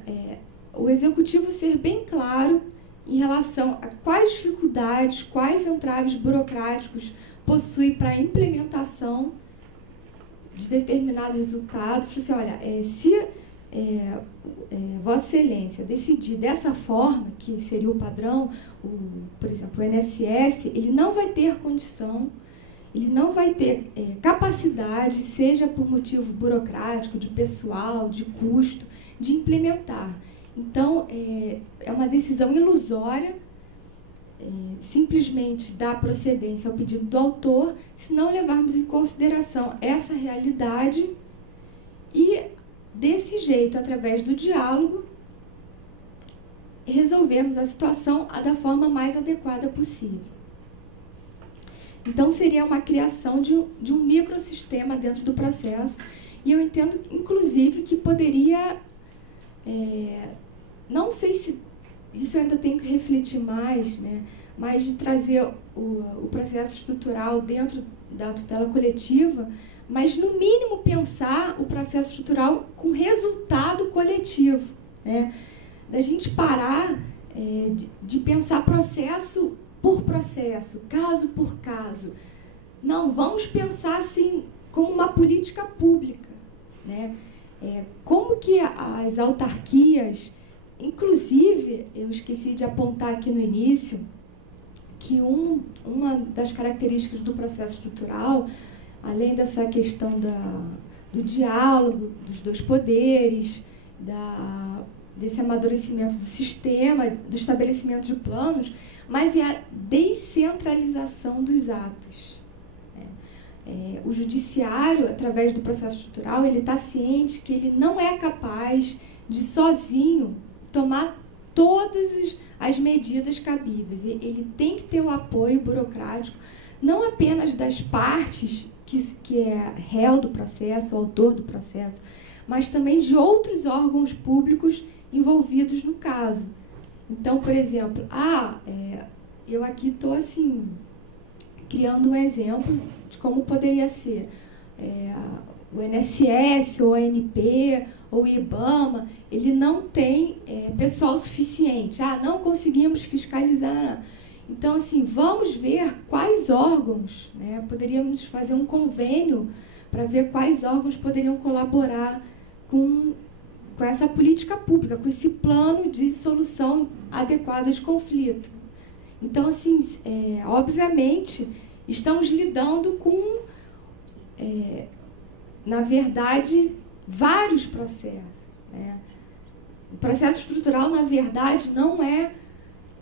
o executivo ser bem claro em relação a quais dificuldades, quais entraves burocráticos possui para a implementação de determinado resultado. Falei assim, olha, se Vossa Excelência decidir dessa forma, que seria o padrão, por exemplo, o INSS, ele não vai ter condição, ele não vai ter capacidade, seja por motivo burocrático, de pessoal, de custo, de implementar. Então, é uma decisão ilusória, simplesmente dar procedência ao pedido do autor, se não levarmos em consideração essa realidade e, desse jeito, através do diálogo, resolvermos a situação da forma mais adequada possível. Então, seria uma criação de um microsistema dentro do processo, e eu entendo, inclusive, que poderia... não sei se isso eu ainda tenho que refletir mais, né, mas de trazer o processo estrutural dentro da tutela coletiva, mas, no mínimo, pensar o processo estrutural com resultado coletivo, né? Da gente parar de pensar processo por processo, caso por caso. Não, vamos pensar assim como uma política pública, né? Como que as autarquias, inclusive, eu esqueci de apontar aqui no início, que uma das características do processo estrutural, além dessa questão do diálogo dos dois poderes, desse amadurecimento do sistema, do estabelecimento de planos, mas é a descentralização dos atos. O judiciário, através do processo estrutural, ele está ciente que ele não é capaz de, sozinho, tomar todas as medidas cabíveis. Ele tem que ter o apoio burocrático, não apenas das partes que é réu do processo, autor do processo, mas também de outros órgãos públicos envolvidos no caso. Então, por exemplo, eu aqui estou assim, criando um exemplo de como poderia ser o INSS, ou a ANP, ou o IBAMA, ele não tem pessoal suficiente. Não conseguimos fiscalizar. Então, assim, vamos ver quais órgãos, né, poderíamos fazer um convênio para ver quais órgãos poderiam colaborar com essa política pública, com esse plano de solução adequada de conflito. Então, assim, obviamente, estamos lidando com, na verdade, vários processos, né? O processo estrutural, na verdade, não é...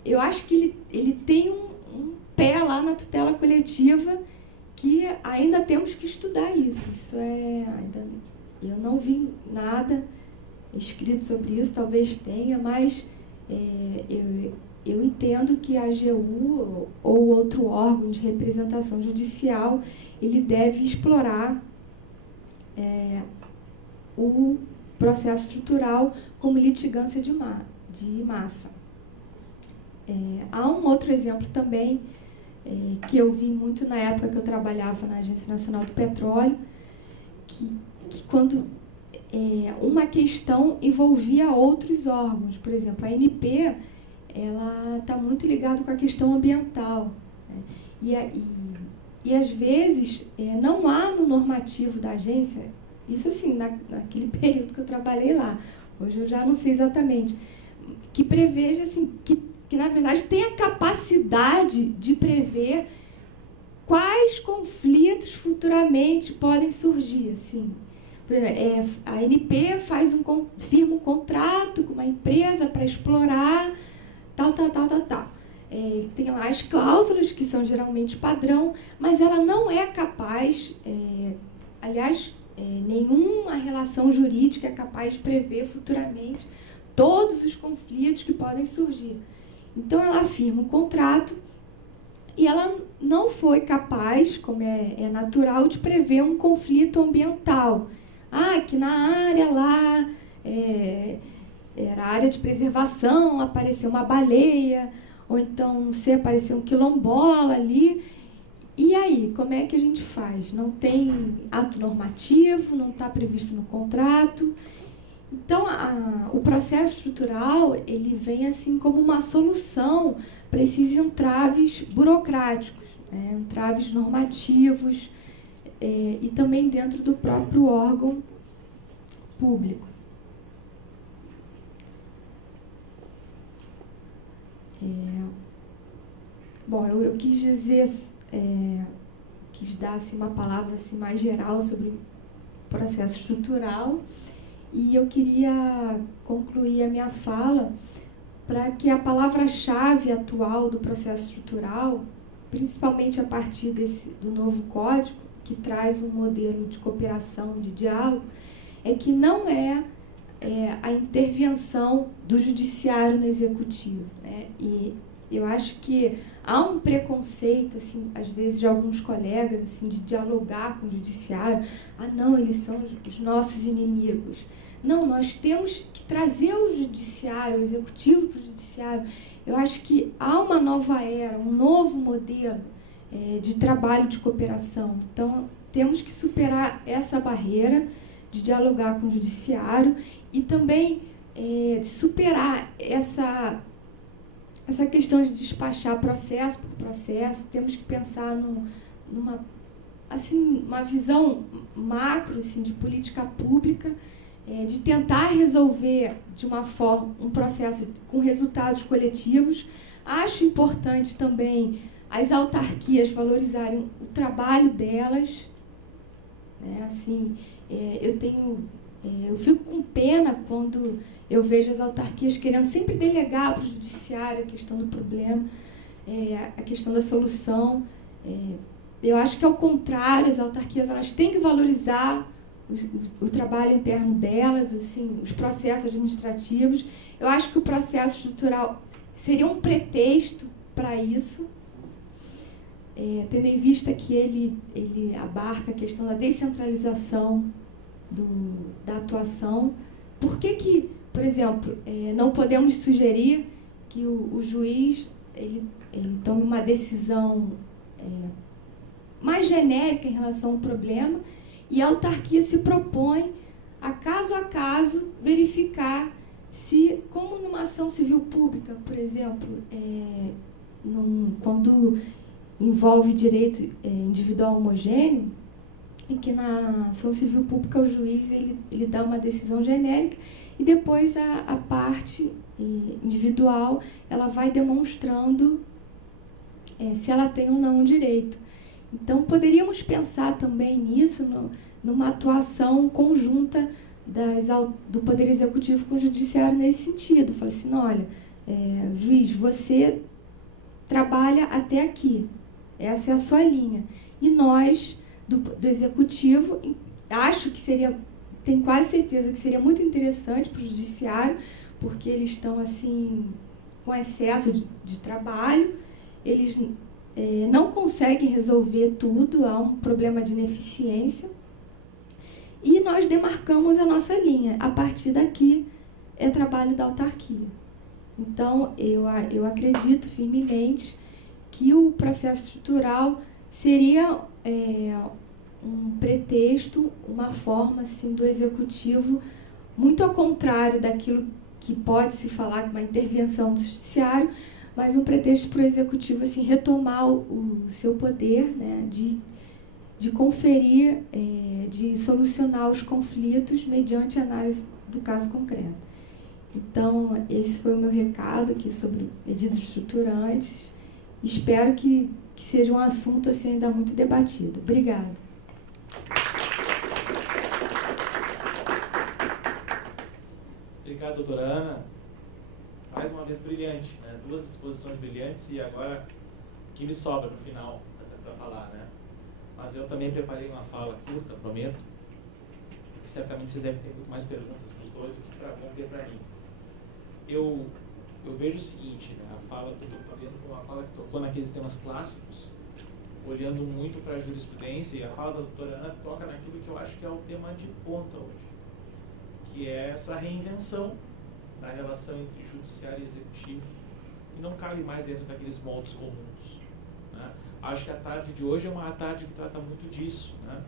Eu acho que ele tem um pé lá na tutela coletiva que ainda temos que estudar isso. Eu não vi nada escrito sobre isso, talvez tenha, mas eu entendo que a AGU ou outro órgão de representação judicial, ele deve explorar o processo estrutural como litigância de massa. Há um outro exemplo também, que eu vi muito na época que eu trabalhava na Agência Nacional do Petróleo, que quando uma questão envolvia outros órgãos. Por exemplo, a ANP, ela está muito ligada com a questão ambiental, né? E às vezes, não há no normativo da agência, isso assim, naquele período que eu trabalhei lá, hoje eu já não sei exatamente, que preveja assim, que na verdade tem a capacidade de prever quais conflitos futuramente podem surgir, assim. Por exemplo, a ANP firma um contrato com uma empresa para explorar tal. Tem lá as cláusulas, que são geralmente padrão, mas ela não é capaz, nenhuma relação jurídica é capaz de prever futuramente todos os conflitos que podem surgir. Então, ela firma um contrato e ela não foi capaz, como é natural, de prever um conflito ambiental. Que na área lá, era área de preservação, apareceu uma baleia, ou então, não sei, apareceu um quilombola ali. E aí, como é que a gente faz? Não tem ato normativo, não está previsto no contrato. Então, o processo estrutural, ele vem assim como uma solução para esses entraves burocráticos, entraves normativos, e também dentro do próprio órgão público. Eu quis dizer, quis dar assim, uma palavra assim, mais geral sobre o processo estrutural, e eu queria concluir a minha fala para que a palavra-chave atual do processo estrutural, principalmente a partir do novo código, que traz um modelo de cooperação, de diálogo, é que não é a intervenção do judiciário no executivo, né? E eu acho que há um preconceito, assim, às vezes, de alguns colegas, assim, de dialogar com o judiciário. Não, eles são os nossos inimigos. Não, nós temos que trazer o judiciário, o executivo para o judiciário. Eu acho que há uma nova era, um novo modelo de trabalho de cooperação. Então, temos que superar essa barreira de dialogar com o judiciário e também de superar essa questão de despachar processo por processo. Temos que pensar numa uma visão macro, assim, de política pública, de tentar resolver de uma forma um processo com resultados coletivos. Acho importante também as autarquias valorizarem o trabalho delas, né? Assim, eu fico com pena quando eu vejo as autarquias querendo sempre delegar para o judiciário a questão do problema, a questão da solução. Eu acho que, ao contrário, as autarquias elas têm que valorizar o trabalho interno delas, assim, os processos administrativos. Eu acho que o processo estrutural seria um pretexto para isso, tendo em vista que ele abarca a questão da descentralização da atuação. Por que, por exemplo, não podemos sugerir que o juiz ele tome uma decisão mais genérica em relação ao problema e a autarquia se propõe, a caso, verificar se, como numa ação civil pública, por exemplo, quando envolve direito individual homogêneo, em que na ação civil pública o juiz ele dá uma decisão genérica e depois a parte individual ela vai demonstrando se ela tem ou não um direito. Então, poderíamos pensar também nisso, numa atuação conjunta do Poder Executivo com o Judiciário nesse sentido. Falar assim, não, olha, juiz, você trabalha até aqui, essa é a sua linha. E nós, do Executivo, tenho quase certeza que seria muito interessante para o Judiciário, porque eles estão assim, com excesso de trabalho, eles não conseguem resolver tudo, há um problema de ineficiência, e nós demarcamos a nossa linha. A partir daqui é trabalho da autarquia. Então, eu acredito firmemente que o processo estrutural seria um pretexto, uma forma assim, do Executivo, muito ao contrário daquilo que pode se falar de uma intervenção do Judiciário, mas um pretexto para o Executivo assim, retomar o seu poder, né, de conferir, de solucionar os conflitos mediante análise do caso concreto. Então, esse foi o meu recado aqui sobre medidas estruturantes. Espero que seja um assunto assim, ainda muito debatido. Obrigada. doutora Ana, mais uma vez brilhante, né? 2 exposições brilhantes e agora o que me sobra no final para falar, né? Mas eu também preparei uma fala curta, prometo, porque certamente vocês devem ter muito mais perguntas dos dois do que vão ter para mim. Eu vejo o seguinte, né? A fala que eu estou fazendo foi uma fala que tocou naqueles temas clássicos, olhando muito para a jurisprudência, e a fala da doutora Ana toca naquilo que eu acho que é o tema de ponta hoje, que é essa reinvenção da relação entre judiciário e executivo, e não cabe mais dentro daqueles moldes comuns, né? Acho que a tarde de hoje é uma tarde que trata muito disso, né?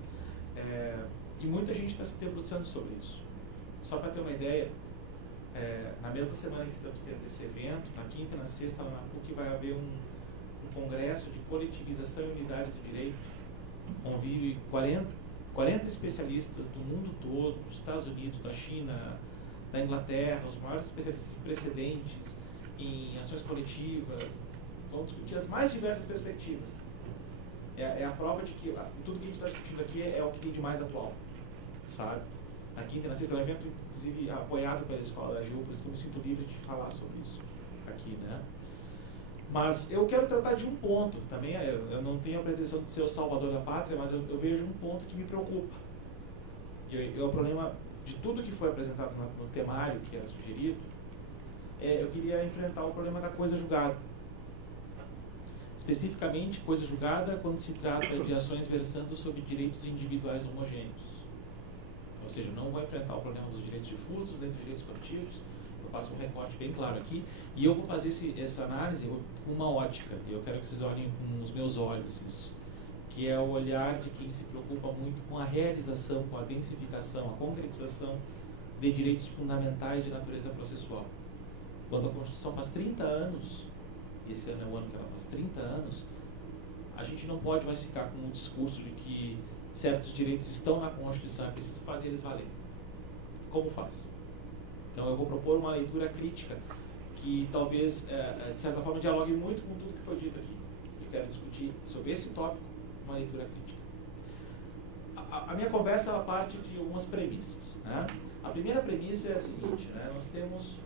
E muita gente está se debruçando sobre isso. Só para ter uma ideia, na mesma semana que estamos tendo esse evento, na quinta e na sexta, lá na PUC, vai haver um congresso de coletivização e unidade de direito. Convive 40 especialistas do mundo todo, dos Estados Unidos, da China, da Inglaterra, os maiores especialistas precedentes em ações coletivas. Vão discutir as mais diversas perspectivas. É a prova de que tudo que a gente está discutindo aqui é o que tem de mais atual, sabe? Na quinta e na sexta é um evento, inclusive, apoiado pela escola da GIU, por isso que eu me sinto livre de falar sobre isso aqui, né? Mas eu quero tratar de um ponto também, eu não tenho a pretensão de ser o salvador da pátria, mas eu vejo um ponto que me preocupa. E o problema de tudo que foi apresentado no temário que era sugerido, eu queria enfrentar o problema da coisa julgada. Especificamente, coisa julgada quando se trata de ações versando sobre direitos individuais homogêneos. Ou seja, não vou enfrentar o problema dos direitos difusos, nem dos direitos coletivos. Eu faço um recorte bem claro aqui. E eu vou fazer essa análise com uma ótica. E eu quero que vocês olhem com os meus olhos isso. Que é o olhar de quem se preocupa muito com a realização, com a densificação, a concretização de direitos fundamentais de natureza processual. Quando a Constituição faz 30 anos, e esse ano é o ano que ela faz 30 anos, a gente não pode mais ficar com o discurso de que certos direitos estão na Constituição, é preciso fazer eles valer. Como faz? Então eu vou propor uma leitura crítica que talvez, de certa forma, dialogue muito com tudo que foi dito aqui. Eu quero discutir sobre esse tópico uma leitura crítica. A minha conversa ela parte de algumas premissas, né? A primeira premissa é a seguinte, né? Nós temos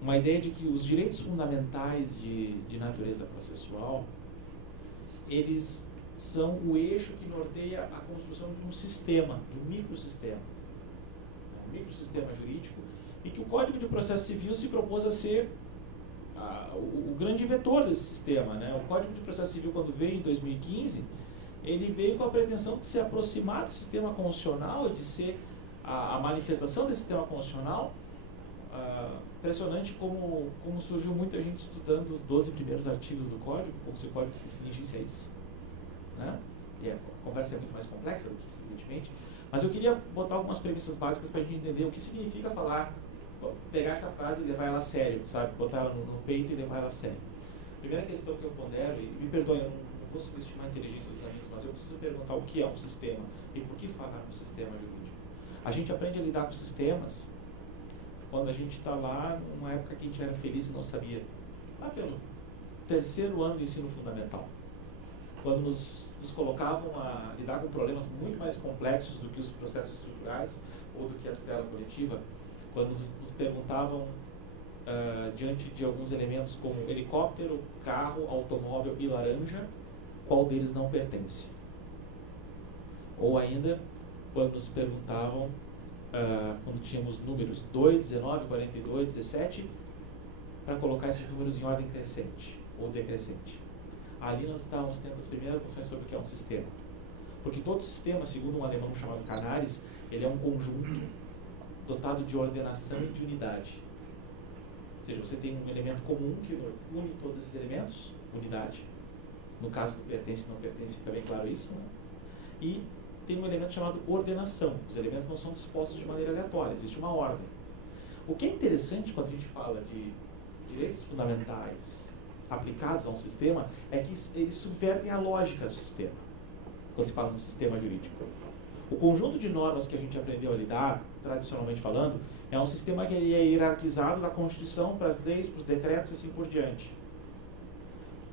uma ideia de que os direitos fundamentais de natureza processual, eles são o eixo que norteia a construção de um sistema, de um microsistema jurídico, e que o Código de Processo Civil se propôs a ser o grande vetor desse sistema, né? O Código de Processo Civil, quando veio em 2015, ele veio com a pretensão de se aproximar do sistema constitucional e de ser a manifestação desse sistema constitucional. Impressionante como surgiu muita gente estudando os 12 primeiros artigos do Código, como se o Código se cingisse a isso, né? E a conversa é muito mais complexa do que isso, evidentemente. Mas eu queria botar algumas premissas básicas para a gente entender o que significa pegar essa frase e levar ela a sério, sabe? Botar ela no peito e levar ela a sério. Primeira questão que eu pondero, e me perdoem, eu não vou subestimar a inteligência dos amigos, mas eu preciso perguntar o que é um sistema e por que falar no sistema jurídico. A gente aprende a lidar com sistemas quando a gente está lá numa época que a gente era feliz e não sabia. Lá pelo 3º ano do ensino fundamental. Quando nos colocavam a lidar com problemas muito mais complexos do que os processos julgais ou do que a tutela coletiva, quando nos perguntavam, diante de alguns elementos como helicóptero, carro, automóvel e laranja, qual deles não pertence. Ou ainda, quando nos perguntavam, quando tínhamos números 2, 19, 42, 17, para colocar esses números em ordem crescente ou decrescente. Ali nós estávamos tendo as primeiras noções sobre o que é um sistema. Porque todo sistema, segundo um alemão chamado Canaris, ele é um conjunto dotado de ordenação e de unidade. Ou seja, você tem um elemento comum que une todos esses elementos, unidade. No caso do pertence e não pertence, fica bem claro isso, né? E tem um elemento chamado ordenação. Os elementos não são dispostos de maneira aleatória, existe uma ordem. O que é interessante quando a gente fala de direitos fundamentais aplicados a um sistema é que eles subvertem a lógica do sistema, quando se fala de um sistema jurídico. O conjunto de normas que a gente aprendeu a lidar, tradicionalmente falando, é um sistema que ele é hierarquizado da Constituição para as leis, para os decretos e assim por diante.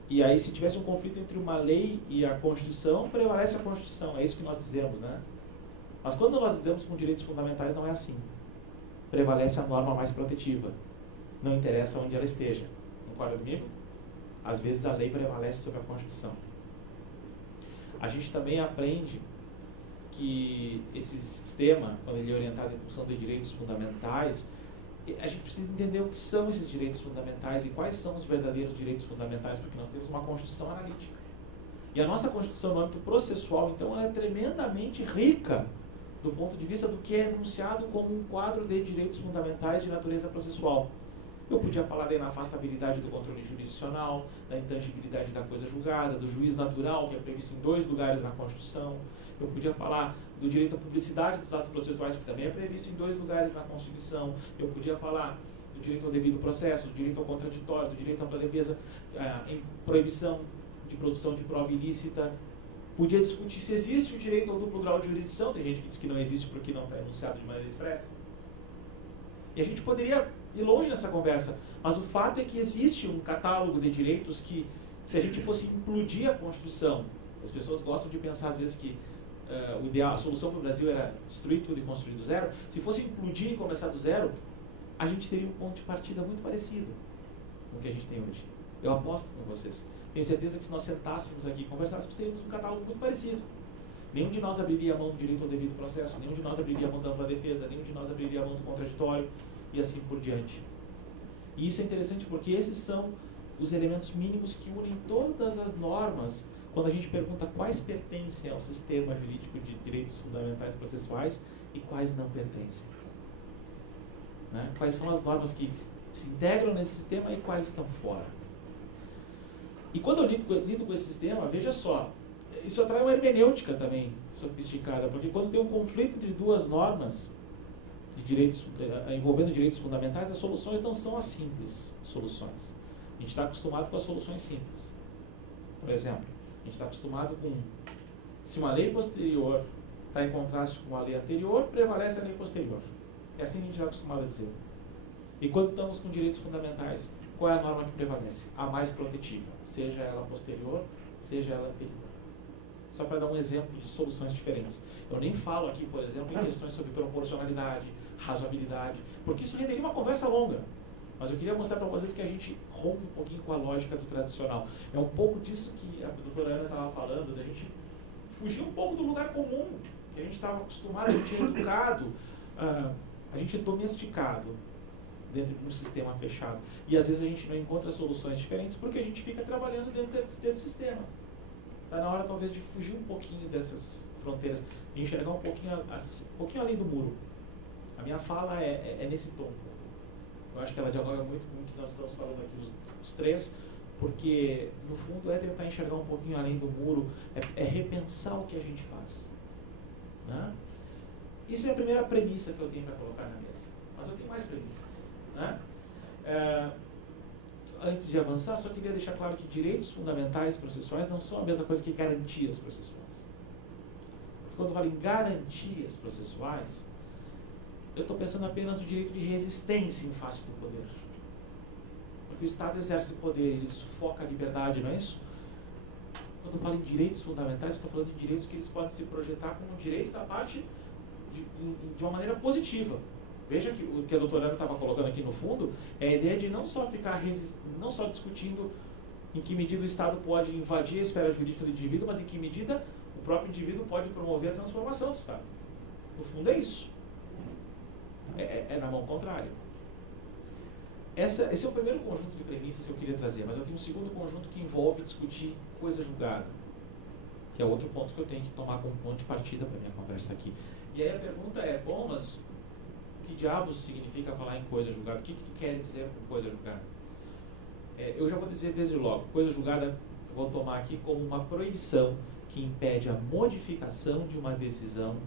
E aí, se tivesse um conflito entre uma lei e a Constituição, prevalece a Constituição. É isso que nós dizemos, né? Mas quando nós lidamos com direitos fundamentais, não é assim. prevalece a norma mais protetiva. Não interessa onde ela esteja. Concorda comigo? Às vezes a lei prevalece sobre a Constituição. A gente também aprende que esse sistema, quando ele é orientado em função de direitos fundamentais, a gente precisa entender o que são esses direitos fundamentais e quais são os verdadeiros direitos fundamentais, porque nós temos uma Constituição analítica. E a nossa Constituição, no âmbito processual, então, ela é tremendamente rica do ponto de vista do que é enunciado como um quadro de direitos fundamentais de natureza processual. Eu podia falar da inafastabilidade do controle jurisdicional, da intangibilidade da coisa julgada, do juiz natural, que é previsto em 2 lugares na Constituição. Eu podia falar do direito à publicidade dos atos processuais, que também é previsto em 2 lugares na Constituição. Eu podia falar do direito ao devido processo, do direito ao contraditório, do direito à ampla defesa, em proibição de produção de prova ilícita. Podia discutir se existe o direito ao duplo grau de jurisdição. Tem gente que diz que não existe porque não está enunciado de maneira expressa. E a gente poderia ir longe nessa conversa, mas o fato é que existe um catálogo de direitos que, se a gente fosse implodir a Constituição, as pessoas gostam de pensar às vezes que o ideal, a solução para o Brasil era destruir tudo e construir do zero. Se fosse implodir e começar do zero, a gente teria um ponto de partida muito parecido com o que a gente tem hoje. Eu aposto com vocês. Tenho certeza que se nós sentássemos aqui e conversássemos, teríamos um catálogo muito parecido. Nenhum de nós abriria a mão do direito ao devido processo, nenhum de nós abriria a mão da ampla defesa, nenhum de nós abriria a mão do contraditório e assim por diante. E isso é interessante porque esses são os elementos mínimos que unem todas as normas quando a gente pergunta quais pertencem ao sistema jurídico de direitos fundamentais processuais e quais não pertencem. Né? Quais são as normas que se integram nesse sistema e quais estão fora. E quando eu lido com esse sistema, veja só, isso atrai uma hermenêutica também sofisticada, porque quando tem um conflito entre 2 normas de direitos, envolvendo direitos fundamentais, as soluções não são as simples soluções. A gente está acostumado com as soluções simples. Por exemplo, a gente está acostumado com, se uma lei posterior está em contraste com a lei anterior, prevalece a lei posterior. É assim que a gente está acostumado a dizer. E quando estamos com direitos fundamentais, qual é a norma que prevalece? A mais protetiva, seja ela posterior, seja ela anterior. Só para dar um exemplo de soluções diferentes. Eu nem falo aqui, por exemplo, em questões sobre proporcionalidade, razoabilidade, porque isso renderia uma conversa longa. Mas eu queria mostrar para vocês que a gente rompe um pouquinho com a lógica do tradicional. É um pouco disso que a doutora Ana estava falando, da gente fugir um pouco do lugar comum, que a gente estava acostumado, a gente é educado, a gente é domesticado dentro de um sistema fechado. E às vezes a gente não encontra soluções diferentes porque a gente fica trabalhando dentro desse sistema. Está na hora talvez de fugir um pouquinho dessas fronteiras, de enxergar um pouquinho além do muro. A minha fala é nesse tom. Eu acho que ela dialoga muito com o que nós estamos falando aqui, os 3, porque no fundo é tentar enxergar um pouquinho além do muro, é repensar o que a gente faz. Né? Isso é a primeira premissa que eu tenho para colocar na mesa. Mas eu tenho mais premissas. Né? Antes de avançar, só queria deixar claro que direitos fundamentais processuais não são a mesma coisa que garantias processuais. Porque quando eu falo em garantias processuais, eu estou pensando apenas no direito de resistência em face do poder. Porque o Estado exerce o poder, ele sufoca a liberdade, não é isso? Quando eu falo em direitos fundamentais, eu estou falando de direitos que eles podem se projetar como direito da parte de uma maneira positiva. Veja que o que a doutora Ana estava colocando aqui no fundo é a ideia de não só discutindo em que medida o Estado pode invadir a esfera jurídica do indivíduo, mas em que medida o próprio indivíduo pode promover a transformação do Estado. No fundo é isso. É na mão contrária. Esse é o primeiro conjunto de premissas que eu queria trazer, mas eu tenho um segundo conjunto que envolve discutir coisa julgada, que é outro ponto que eu tenho que tomar como ponto de partida para a minha conversa aqui. E aí a pergunta é, bom, mas o que diabos significa falar em coisa julgada? O que tu quer dizer com coisa julgada? Eu já vou dizer desde logo, coisa julgada eu vou tomar aqui como uma proibição que impede a modificação de uma decisão,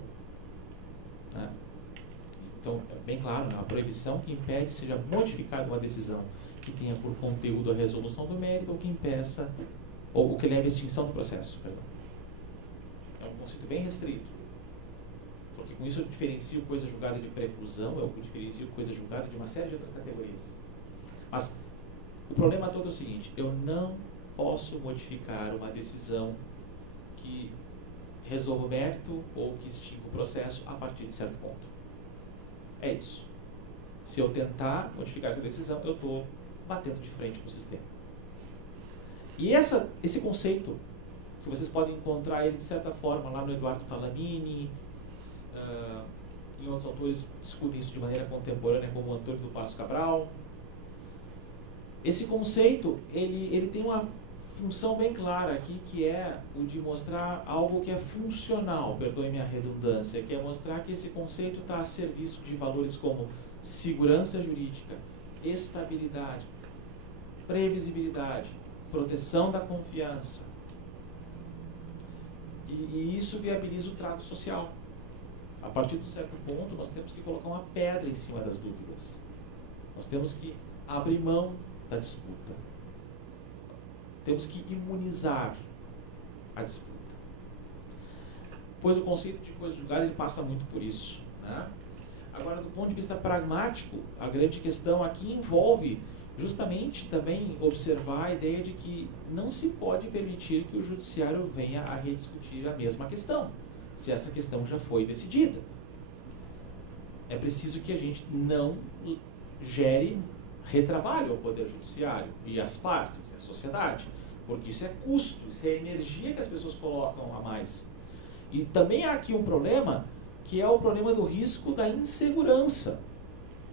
né? Então, é bem claro, né? A proibição que impede seja modificada uma decisão que tenha por conteúdo a resolução do mérito ou que impeça, ou que leve à extinção do processo. Perdão. É um conceito bem restrito. Porque com isso eu diferencio coisa julgada de preclusão, eu diferencio coisa julgada de uma série de outras categorias. Mas o problema todo é o seguinte, eu não posso modificar uma decisão que resolva o mérito ou que extinga o processo a partir de certo ponto. É isso. Se eu tentar modificar essa decisão, eu estou batendo de frente com o sistema. E esse conceito, que vocês podem encontrar ele de certa forma lá no Eduardo Talamini, em outros autores discutem isso de maneira contemporânea, como o Antônio do Passo Cabral. Esse conceito, ele tem uma função bem clara aqui, que é o de mostrar algo que é funcional, perdoe-me a redundância, que é mostrar que esse conceito está a serviço de valores como segurança jurídica, estabilidade, previsibilidade, proteção da confiança. E isso viabiliza o trato social. A partir de um certo ponto, nós temos que colocar uma pedra em cima das dúvidas. Nós temos que abrir mão da disputa. Temos que imunizar a disputa. Pois o conceito de coisa julgada, ele passa muito por isso, né? Agora, do ponto de vista pragmático, a grande questão aqui envolve justamente também observar a ideia de que não se pode permitir que o judiciário venha a rediscutir a mesma questão, se essa questão já foi decidida. É preciso que a gente não gere retrabalho ao Poder Judiciário e às partes, e à sociedade, porque isso é custo, isso é energia que as pessoas colocam a mais. E também há aqui um problema, que é o problema do risco da insegurança.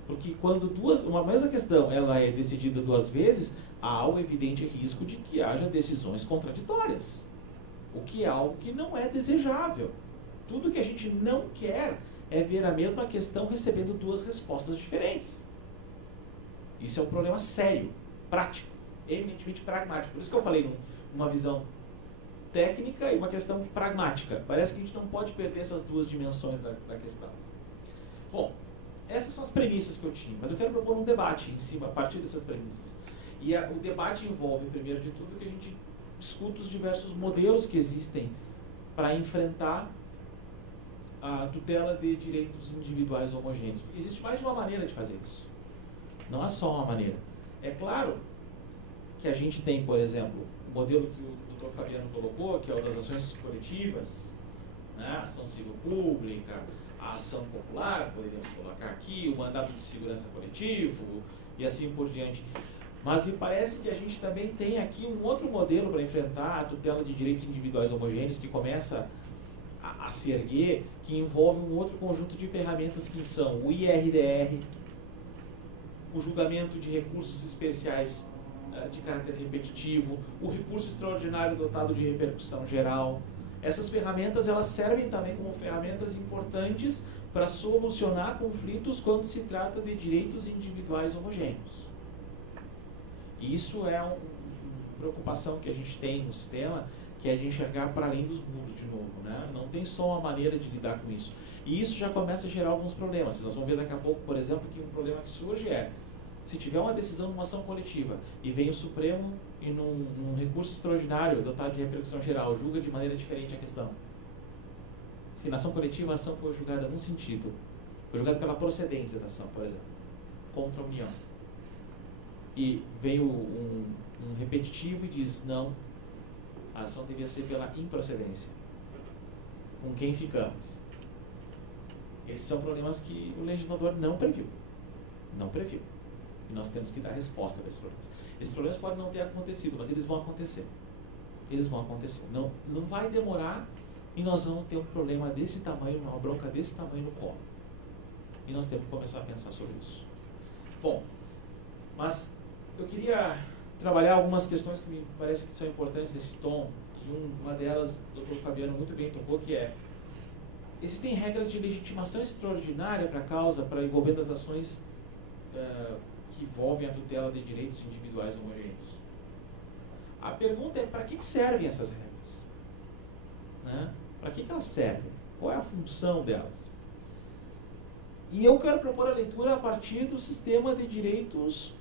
Porque quando uma mesma questão ela é decidida duas vezes, há o evidente risco de que haja decisões contraditórias, o que é algo que não é desejável. Tudo que a gente não quer é ver a mesma questão recebendo duas respostas diferentes. Isso é um problema sério, prático, eminentemente pragmático. Por isso que eu falei numa visão técnica e uma questão pragmática. Parece que a gente não pode perder essas duas dimensões da questão. Bom, essas são as premissas que eu tinha, mas eu quero propor um debate em cima, a partir dessas premissas. E o debate envolve, primeiro de tudo, que a gente discuta os diversos modelos que existem para enfrentar a tutela de direitos individuais homogêneos. Porque existe mais de uma maneira de fazer isso. Não há só uma maneira. É claro que a gente tem, por exemplo, o modelo que o Dr. Fabiano colocou, que é o das ações coletivas, né? A ação civil pública, a ação popular, poderíamos colocar aqui, o mandato de segurança coletivo e assim por diante. Mas me parece que a gente também tem aqui um outro modelo para enfrentar a tutela de direitos individuais homogêneos que começa a se erguer, que envolve um outro conjunto de ferramentas que são o IRDR, o julgamento de recursos especiais de caráter repetitivo, o recurso extraordinário dotado de repercussão geral. Essas ferramentas elas servem também como ferramentas importantes para solucionar conflitos quando se trata de direitos individuais homogêneos. E isso é uma preocupação que a gente tem no sistema, que é de enxergar para além dos muros de novo, né? Não tem só uma maneira de lidar com isso. E isso já começa a gerar alguns problemas. Nós vamos ver daqui a pouco, por exemplo, que um problema que surge é, se tiver uma decisão numa ação coletiva e vem o Supremo e num recurso extraordinário dotado de repercussão geral julga de maneira diferente a questão. Se na ação coletiva a ação foi julgada num sentido, foi julgada pela procedência da ação, por exemplo, contra a União, e veio um repetitivo e diz, não, a ação devia ser pela improcedência. Com quem ficamos? Esses são problemas que o legislador não previu. Não previu. E nós temos que dar resposta para esses problemas. Esses problemas podem não ter acontecido, mas eles vão acontecer. Eles vão acontecer. Não vai demorar e nós vamos ter um problema desse tamanho, uma bronca desse tamanho no colo. E nós temos que começar a pensar sobre isso. Bom, mas eu queria trabalhar algumas questões que me parecem que são importantes nesse tom. E uma delas, o Dr. Fabiano muito bem tocou, que é: existem regras de legitimação extraordinária para a causa, para envolver as ações que envolvem a tutela de direitos individuais homogêneos. A pergunta é, para que servem essas regras? Né? Para que elas servem? Qual é a função delas? E eu quero propor a leitura a partir do sistema de direitos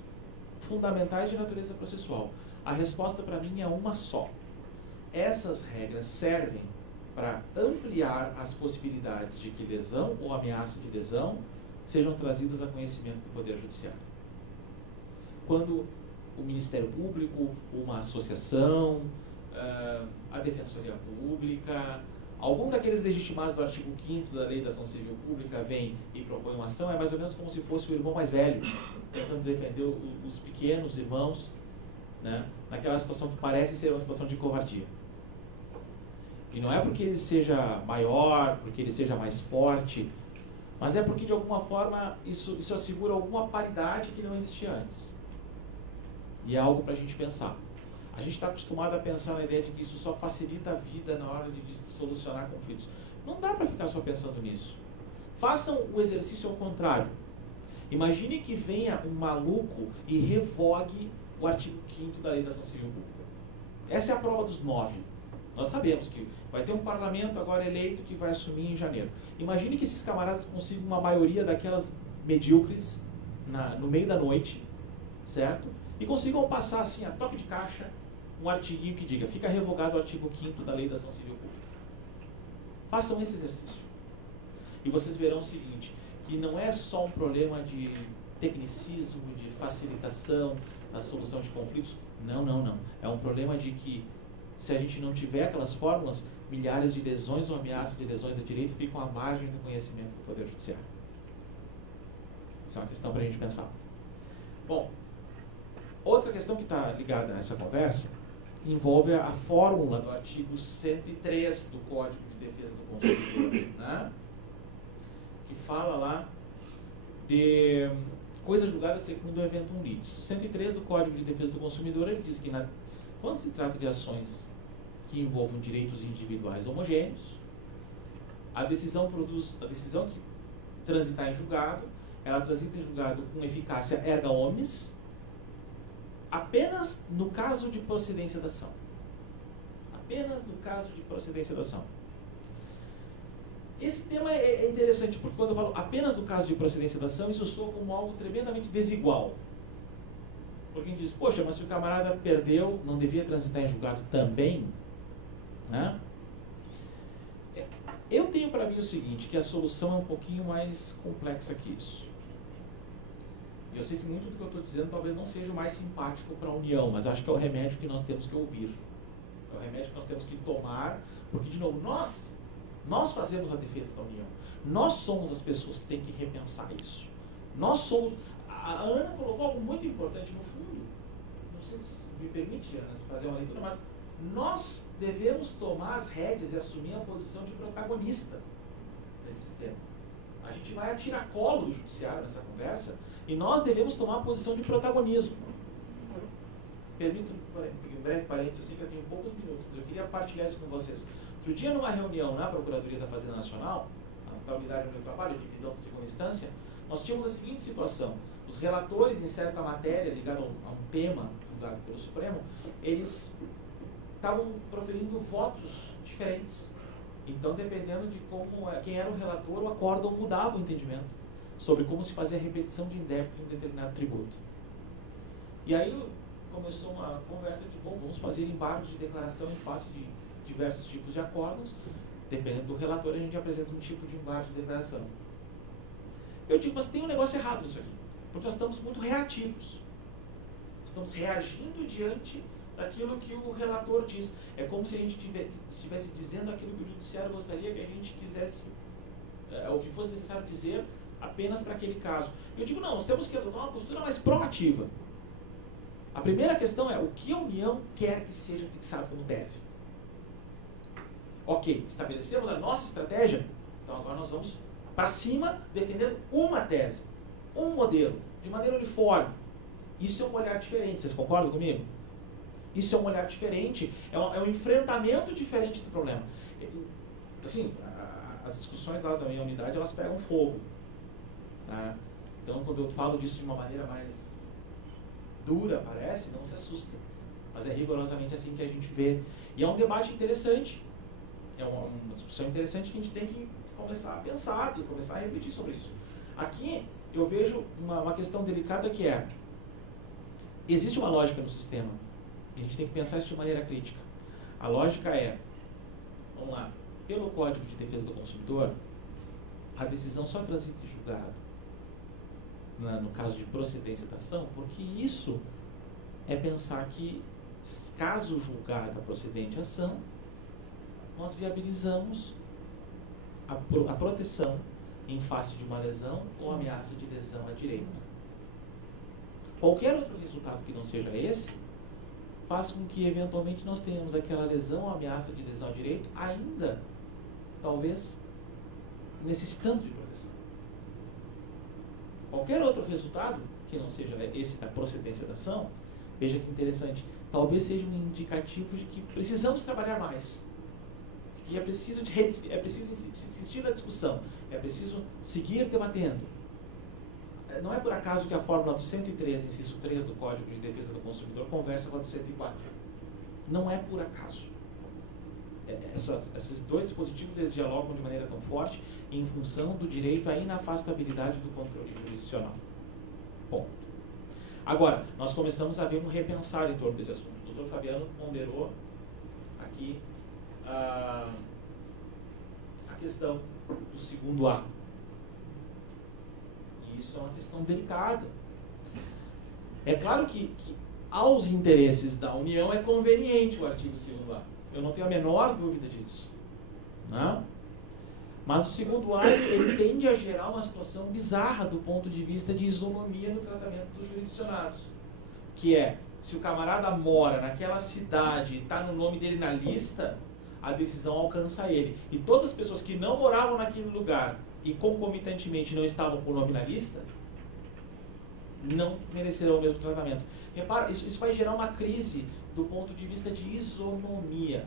fundamentais de natureza processual. A resposta para mim é uma só. Essas regras servem para ampliar as possibilidades de que lesão ou ameaça de lesão sejam trazidas a conhecimento do Poder Judiciário. Quando o Ministério Público, uma associação, a Defensoria Pública, Algum daqueles legitimados do artigo 5º da Lei da Ação Civil Pública vem e propõe uma ação, é mais ou menos como se fosse o irmão mais velho, tentando defender os pequenos irmãos, né, naquela situação que parece ser uma situação de covardia. E não é porque ele seja maior, porque ele seja mais forte, mas é porque, de alguma forma, isso assegura alguma paridade que não existia antes. E é algo para a gente pensar. A gente está acostumado a pensar na ideia de que isso só facilita a vida na hora de solucionar conflitos. Não dá para ficar só pensando nisso. Façam o exercício ao contrário. Imagine que venha um maluco e revogue o artigo 5º da Lei da Ação Civil Pública. Essa é a prova dos 9. Nós sabemos que vai ter um parlamento agora eleito que vai assumir em janeiro. Imagine que esses camaradas consigam uma maioria daquelas medíocres no meio da noite, certo? E consigam passar assim, a toque de caixa, um artiguinho que diga: fica revogado o artigo 5º da Lei da Ação Civil Pública. Façam esse exercício. E vocês verão o seguinte, que não é só um problema de tecnicismo, de facilitação na solução de conflitos. Não, não, não. É um problema de que, se a gente não tiver aquelas fórmulas, milhares de lesões ou ameaças de lesões a direito ficam à margem do conhecimento do Poder Judiciário. Isso é uma questão para a gente pensar. Bom, outra questão que está ligada a essa conversa envolve a fórmula do artigo 103 do Código de Defesa do Consumidor, né? Que fala lá de coisas julgadas segundo o evento litis. O 103 do Código de Defesa do Consumidor, ele diz que quando se trata de ações que envolvam direitos individuais homogêneos, a decisão que transitar em julgado, ela transita em julgado com eficácia erga omnes, apenas no caso de procedência da ação. Apenas no caso de procedência da ação. Esse tema é interessante, porque quando eu falo apenas no caso de procedência da ação, isso soa como algo tremendamente desigual. Porque a gente diz, poxa, mas se o camarada perdeu, não devia transitar em julgado também? Né? Eu tenho para mim o seguinte, que a solução é um pouquinho mais complexa que isso. Eu sei que muito do que eu estou dizendo talvez não seja o mais simpático para a União, mas acho que é o remédio que nós temos que ouvir. É o remédio que nós temos que tomar, porque, de novo, nós fazemos a defesa da União. Nós somos as pessoas que têm que repensar isso. Nós somos... A Ana colocou algo muito importante no fundo. Não sei se me permite, Ana, fazer uma leitura, mas nós devemos tomar as rédeas e assumir a posição de protagonista nesse sistema. A gente vai a tiracolo do judiciário nessa conversa e nós devemos tomar a posição de protagonismo. Permitam um breve parênteses, eu sei que eu tenho poucos minutos, mas eu queria partilhar isso com vocês. Outro dia, numa reunião na Procuradoria da Fazenda Nacional, na unidade onde eu trabalho, divisão de segunda instância, nós tínhamos a seguinte situação. Os relatores em certa matéria, ligada a um tema julgado pelo Supremo, eles estavam proferindo votos diferentes. Então, dependendo de quem era o relator, o acórdão mudava o entendimento sobre como se fazia a repetição de indébito em um determinado tributo. E aí começou uma conversa de, bom, vamos fazer embargos de declaração em face de diversos tipos de acórdãos. Dependendo do relator, a gente apresenta um tipo de embargo de declaração. Eu digo, mas tem um negócio errado nisso aqui. Porque nós estamos muito reativos. Estamos reagindo diante daquilo que o relator diz. É como se a gente estivesse dizendo aquilo que o judiciário gostaria que a gente quisesse, o que fosse necessário dizer apenas para aquele caso. Eu digo, não, nós temos que adotar uma postura mais proativa. A primeira questão é o que a União quer que seja fixado como tese. Ok, estabelecemos a nossa estratégia, então agora nós vamos para cima defendendo uma tese, um modelo, de maneira uniforme. Isso é um olhar diferente, vocês concordam comigo? Isso é um olhar diferente, é um enfrentamento diferente do problema. Assim, as discussões lá da minha unidade, elas pegam fogo. Tá? Então, quando eu falo disso de uma maneira mais dura, parece, não se assusta. Mas é rigorosamente assim que a gente vê. E é um debate interessante. É uma discussão interessante que a gente tem que começar a pensar, tem que começar a refletir sobre isso. Aqui, eu vejo uma questão delicada que é, existe uma lógica no sistema, e a gente tem que pensar isso de maneira crítica. A lógica é, vamos lá, pelo Código de Defesa do Consumidor, a decisão só transita em julgado, no caso de procedência da ação, porque isso é pensar que, caso julgada a procedente ação, nós viabilizamos a proteção em face de uma lesão ou ameaça de lesão a direito. Qualquer outro resultado que não seja esse, faz com que eventualmente nós tenhamos aquela lesão ou ameaça de lesão a direito ainda, talvez, necessitando de proteção. Qualquer outro resultado que não seja esse da procedência da ação, veja que interessante, talvez seja um indicativo de que precisamos trabalhar mais. E é preciso insistir na discussão, é preciso seguir debatendo. Não é por acaso que a fórmula do 113, inciso 3 do Código de Defesa do Consumidor conversa com a do 104. Não é por acaso. Esses dois dispositivos eles dialogam de maneira tão forte em função do direito à inafastabilidade do controle jurisdicional. Ponto. Agora, nós começamos a ver um repensar em torno desse assunto. O Dr. Fabiano ponderou aqui a questão do segundo A. E isso é uma questão delicada. É claro que aos interesses da União é conveniente o artigo 2º A. Eu não tenho a menor dúvida disso. Não? Mas o segundo A, ele tende a gerar uma situação bizarra do ponto de vista de isonomia no tratamento dos jurisdicionados. Que é, se o camarada mora naquela cidade e está no nome dele na lista, a decisão alcança ele. E todas as pessoas que não moravam naquele lugar e concomitantemente não estavam com o nome na lista, não merecerão o mesmo tratamento. Repara, isso vai gerar uma crise do ponto de vista de isonomia.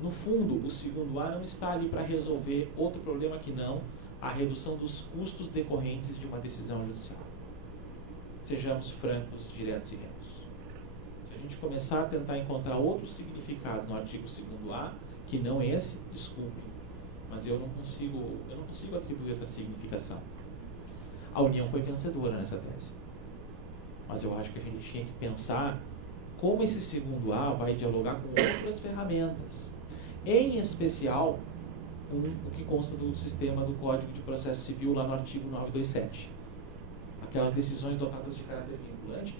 No fundo, o segundo A não está ali para resolver outro problema que não a redução dos custos decorrentes de uma decisão judicial. Sejamos francos, diretos e retos. Se a gente começar a tentar encontrar outros significados no artigo 2º A, que não esse, desculpe, mas eu não consigo atribuir outra significação. A União foi vencedora nessa tese. Mas eu acho que a gente tinha que pensar como esse segundo A vai dialogar com outras ferramentas. Em especial, o que consta do sistema do Código de Processo Civil, lá no artigo 927. Aquelas decisões dotadas de caráter vinculante,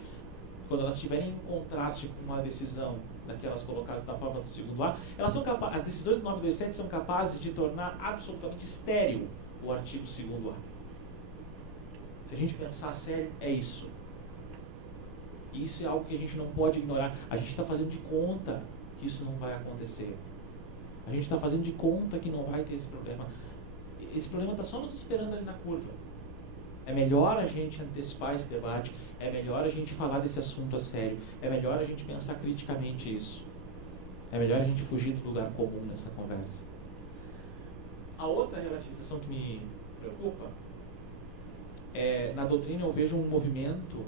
quando elas estiverem em contraste com uma decisão daquelas colocadas na forma do segundo A, elas são as decisões do 927 são capazes de tornar absolutamente estéril o artigo 2º A. Se a gente pensar sério, é isso. Isso é algo que a gente não pode ignorar. A gente está fazendo de conta que isso não vai acontecer. A gente está fazendo de conta que não vai ter esse problema. Esse problema está só nos esperando ali na curva. É melhor a gente antecipar esse debate, é melhor a gente falar desse assunto a sério, é melhor a gente pensar criticamente isso. É melhor a gente fugir do lugar comum nessa conversa. A outra relativização que me preocupa é, na doutrina eu vejo um movimento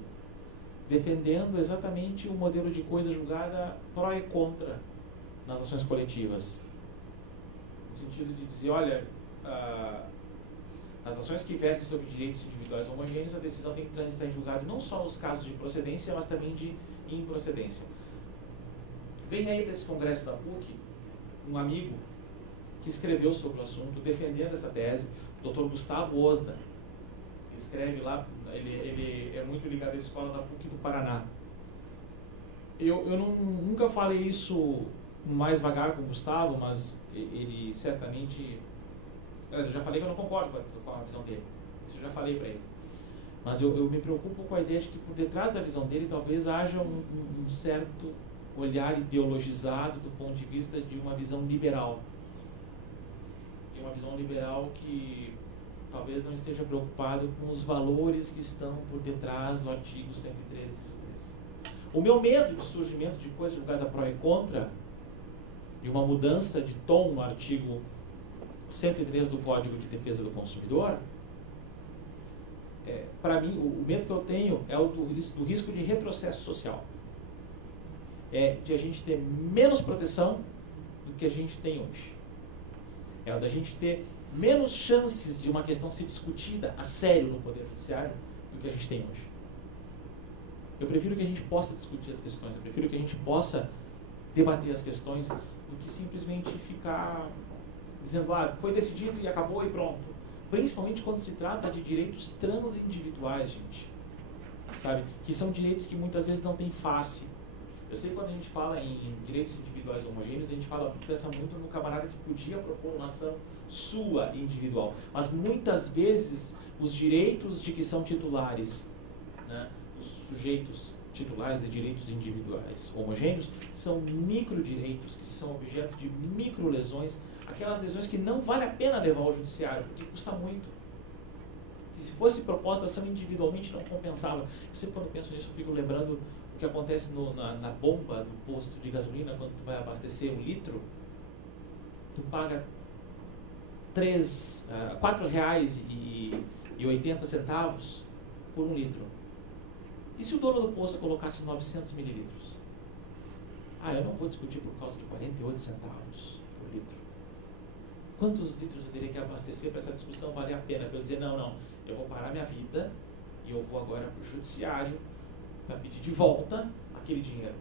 defendendo exatamente o modelo de coisa julgada pró e contra nas ações coletivas. No sentido de dizer, olha, nas ações que versem sobre direitos individuais homogêneos, a decisão tem que transitar em julgado não só nos casos de procedência, mas também de improcedência. Vem aí para esse congresso da PUC um amigo que escreveu sobre o assunto, defendendo essa tese, o Dr. Gustavo Osda, que escreve lá, ele é muito ligado à escola da PUC do Paraná. Eu nunca falei isso mais vagar com o Gustavo, mas ele certamente... Eu já falei que eu não concordo com a visão dele. Isso eu já falei para ele. Mas eu me preocupo com a ideia de que por detrás da visão dele talvez haja um certo olhar ideologizado do ponto de vista de uma visão liberal. E uma visão liberal que talvez não esteja preocupado com os valores que estão por detrás do artigo 113. O meu medo de surgimento de coisa julgada pró e contra, de uma mudança de tom no artigo 103 do Código de Defesa do Consumidor, para mim, o medo que eu tenho é o do risco de retrocesso social. De a gente ter menos proteção do que a gente tem hoje. É o da gente ter menos chances de uma questão ser discutida a sério no Poder Judiciário do que a gente tem hoje. Eu prefiro que a gente possa discutir as questões, eu prefiro que a gente possa debater as questões do que simplesmente ficar dizendo, foi decidido e acabou e pronto. Principalmente quando se trata de direitos transindividuais, gente. Sabe? Que são direitos que muitas vezes não têm face. Eu sei que quando a gente fala em direitos individuais homogêneos, a gente pensa muito no camarada que podia propor uma ação sua individual. Mas muitas vezes os direitos de que são titulares, né, os sujeitos titulares de direitos individuais homogêneos, são microdireitos que são objeto de microlesões, aquelas lesões que não vale a pena levar ao judiciário, porque custa muito. E se fosse proposta ação individualmente, não compensava. Sempre quando penso nisso, eu fico lembrando o que acontece na bomba do posto de gasolina, quando tu vai abastecer 1 litro, tu paga R$ 4,80 por 1 litro. E se o dono do posto colocasse 900 mililitros? Eu não vou discutir por causa de 48 centavos por litro. Quantos litros eu teria que abastecer para essa discussão valer a pena? Para eu dizer, não, eu vou parar minha vida e eu vou agora para o judiciário para pedir de volta aquele dinheiro.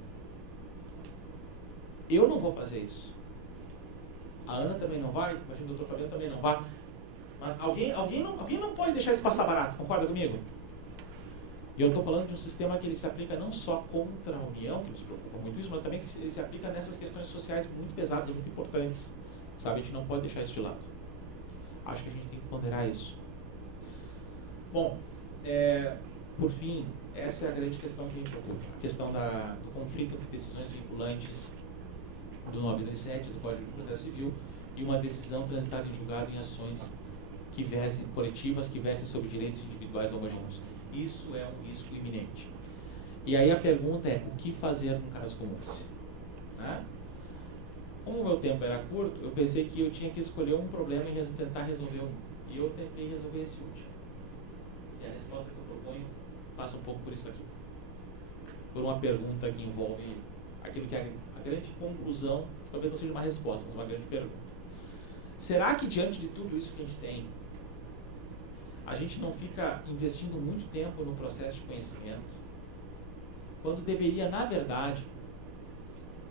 Eu não vou fazer isso. A Ana também não vai, imagino que o doutor Fabiano também não vai. Mas alguém não pode deixar isso passar barato, concorda comigo? E eu estou falando de um sistema que ele se aplica não só contra a União, que nos preocupa muito isso, mas também que ele se aplica nessas questões sociais muito pesadas, muito importantes. Sabe, a gente não pode deixar isso de lado. Acho que a gente tem que ponderar isso. Bom, por fim, essa é a grande questão que me preocupa. A questão do conflito entre decisões vinculantes do 927 do Código de Processo Civil e uma decisão transitada em julgado em ações que versem, coletivas que versem sobre direitos individuais homogêneos. Isso é um risco iminente. E aí a pergunta é, o que fazer num caso como esse? Né? Como o meu tempo era curto, eu pensei que eu tinha que escolher um problema e tentar resolver um. E eu tentei resolver esse último. E a resposta que eu proponho passa um pouco por isso aqui. Por uma pergunta que envolve aquilo que é a grande conclusão, que talvez não seja uma resposta, mas uma grande pergunta. Será que diante de tudo isso que a gente tem, a gente não fica investindo muito tempo no processo de conhecimento, quando deveria, na verdade,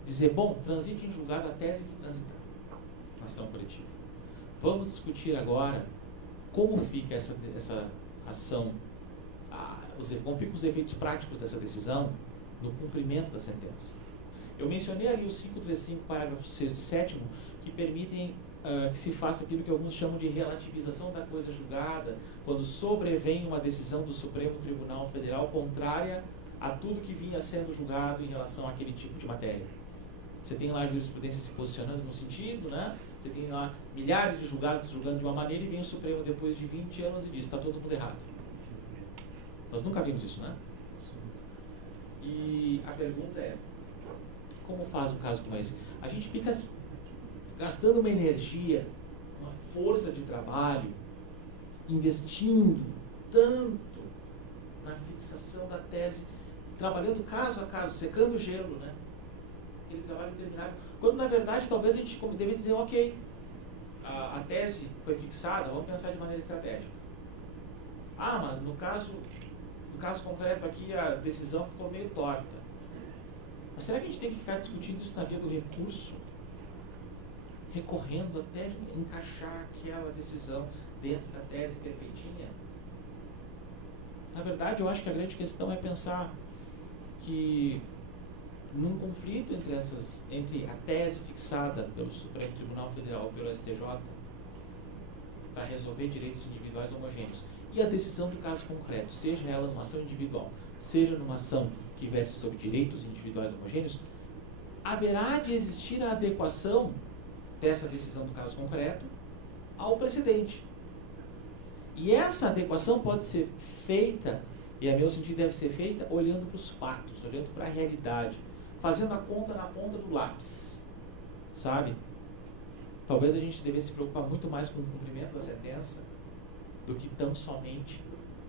dizer, bom, transite em julgado a tese que transitar na ação coletiva. Vamos discutir agora como fica essa ação, como ficam os efeitos práticos dessa decisão no cumprimento da sentença. Eu mencionei ali os 535, parágrafos 6º e 7º, que permitem que se faça aquilo que alguns chamam de relativização da coisa julgada, quando sobrevém uma decisão do Supremo Tribunal Federal contrária a tudo que vinha sendo julgado em relação àquele tipo de matéria. Você tem lá a jurisprudência se posicionando no sentido, né? Você tem lá milhares de julgados julgando de uma maneira e vem o Supremo depois de 20 anos e diz, está todo mundo errado. Nós nunca vimos isso, né? E a pergunta é, como faz um caso como esse? A gente fica gastando uma energia, uma força de trabalho, investindo tanto na fixação da tese, trabalhando caso a caso, secando o gelo, né? Aquele trabalho interminável. Quando, na verdade, talvez a gente devesse dizer, ok, a tese foi fixada, vamos pensar de maneira estratégica. Mas no caso concreto aqui, a decisão ficou meio torta. Mas será que a gente tem que ficar discutindo isso na via do recurso? Recorrendo até encaixar aquela decisão dentro da tese perfeitinha? Na verdade, eu acho que a grande questão é pensar que num conflito entre a tese fixada pelo Supremo Tribunal Federal ou pelo STJ para resolver direitos individuais homogêneos e a decisão do caso concreto, seja ela numa ação individual, seja numa ação que verse sobre direitos individuais homogêneos, haverá de existir a adequação dessa decisão do caso concreto ao precedente. E essa adequação pode ser feita, e a meu sentido deve ser feita, olhando para os fatos, olhando para a realidade, fazendo a conta na ponta do lápis, sabe? Talvez a gente devesse se preocupar muito mais com o cumprimento da sentença do que tão somente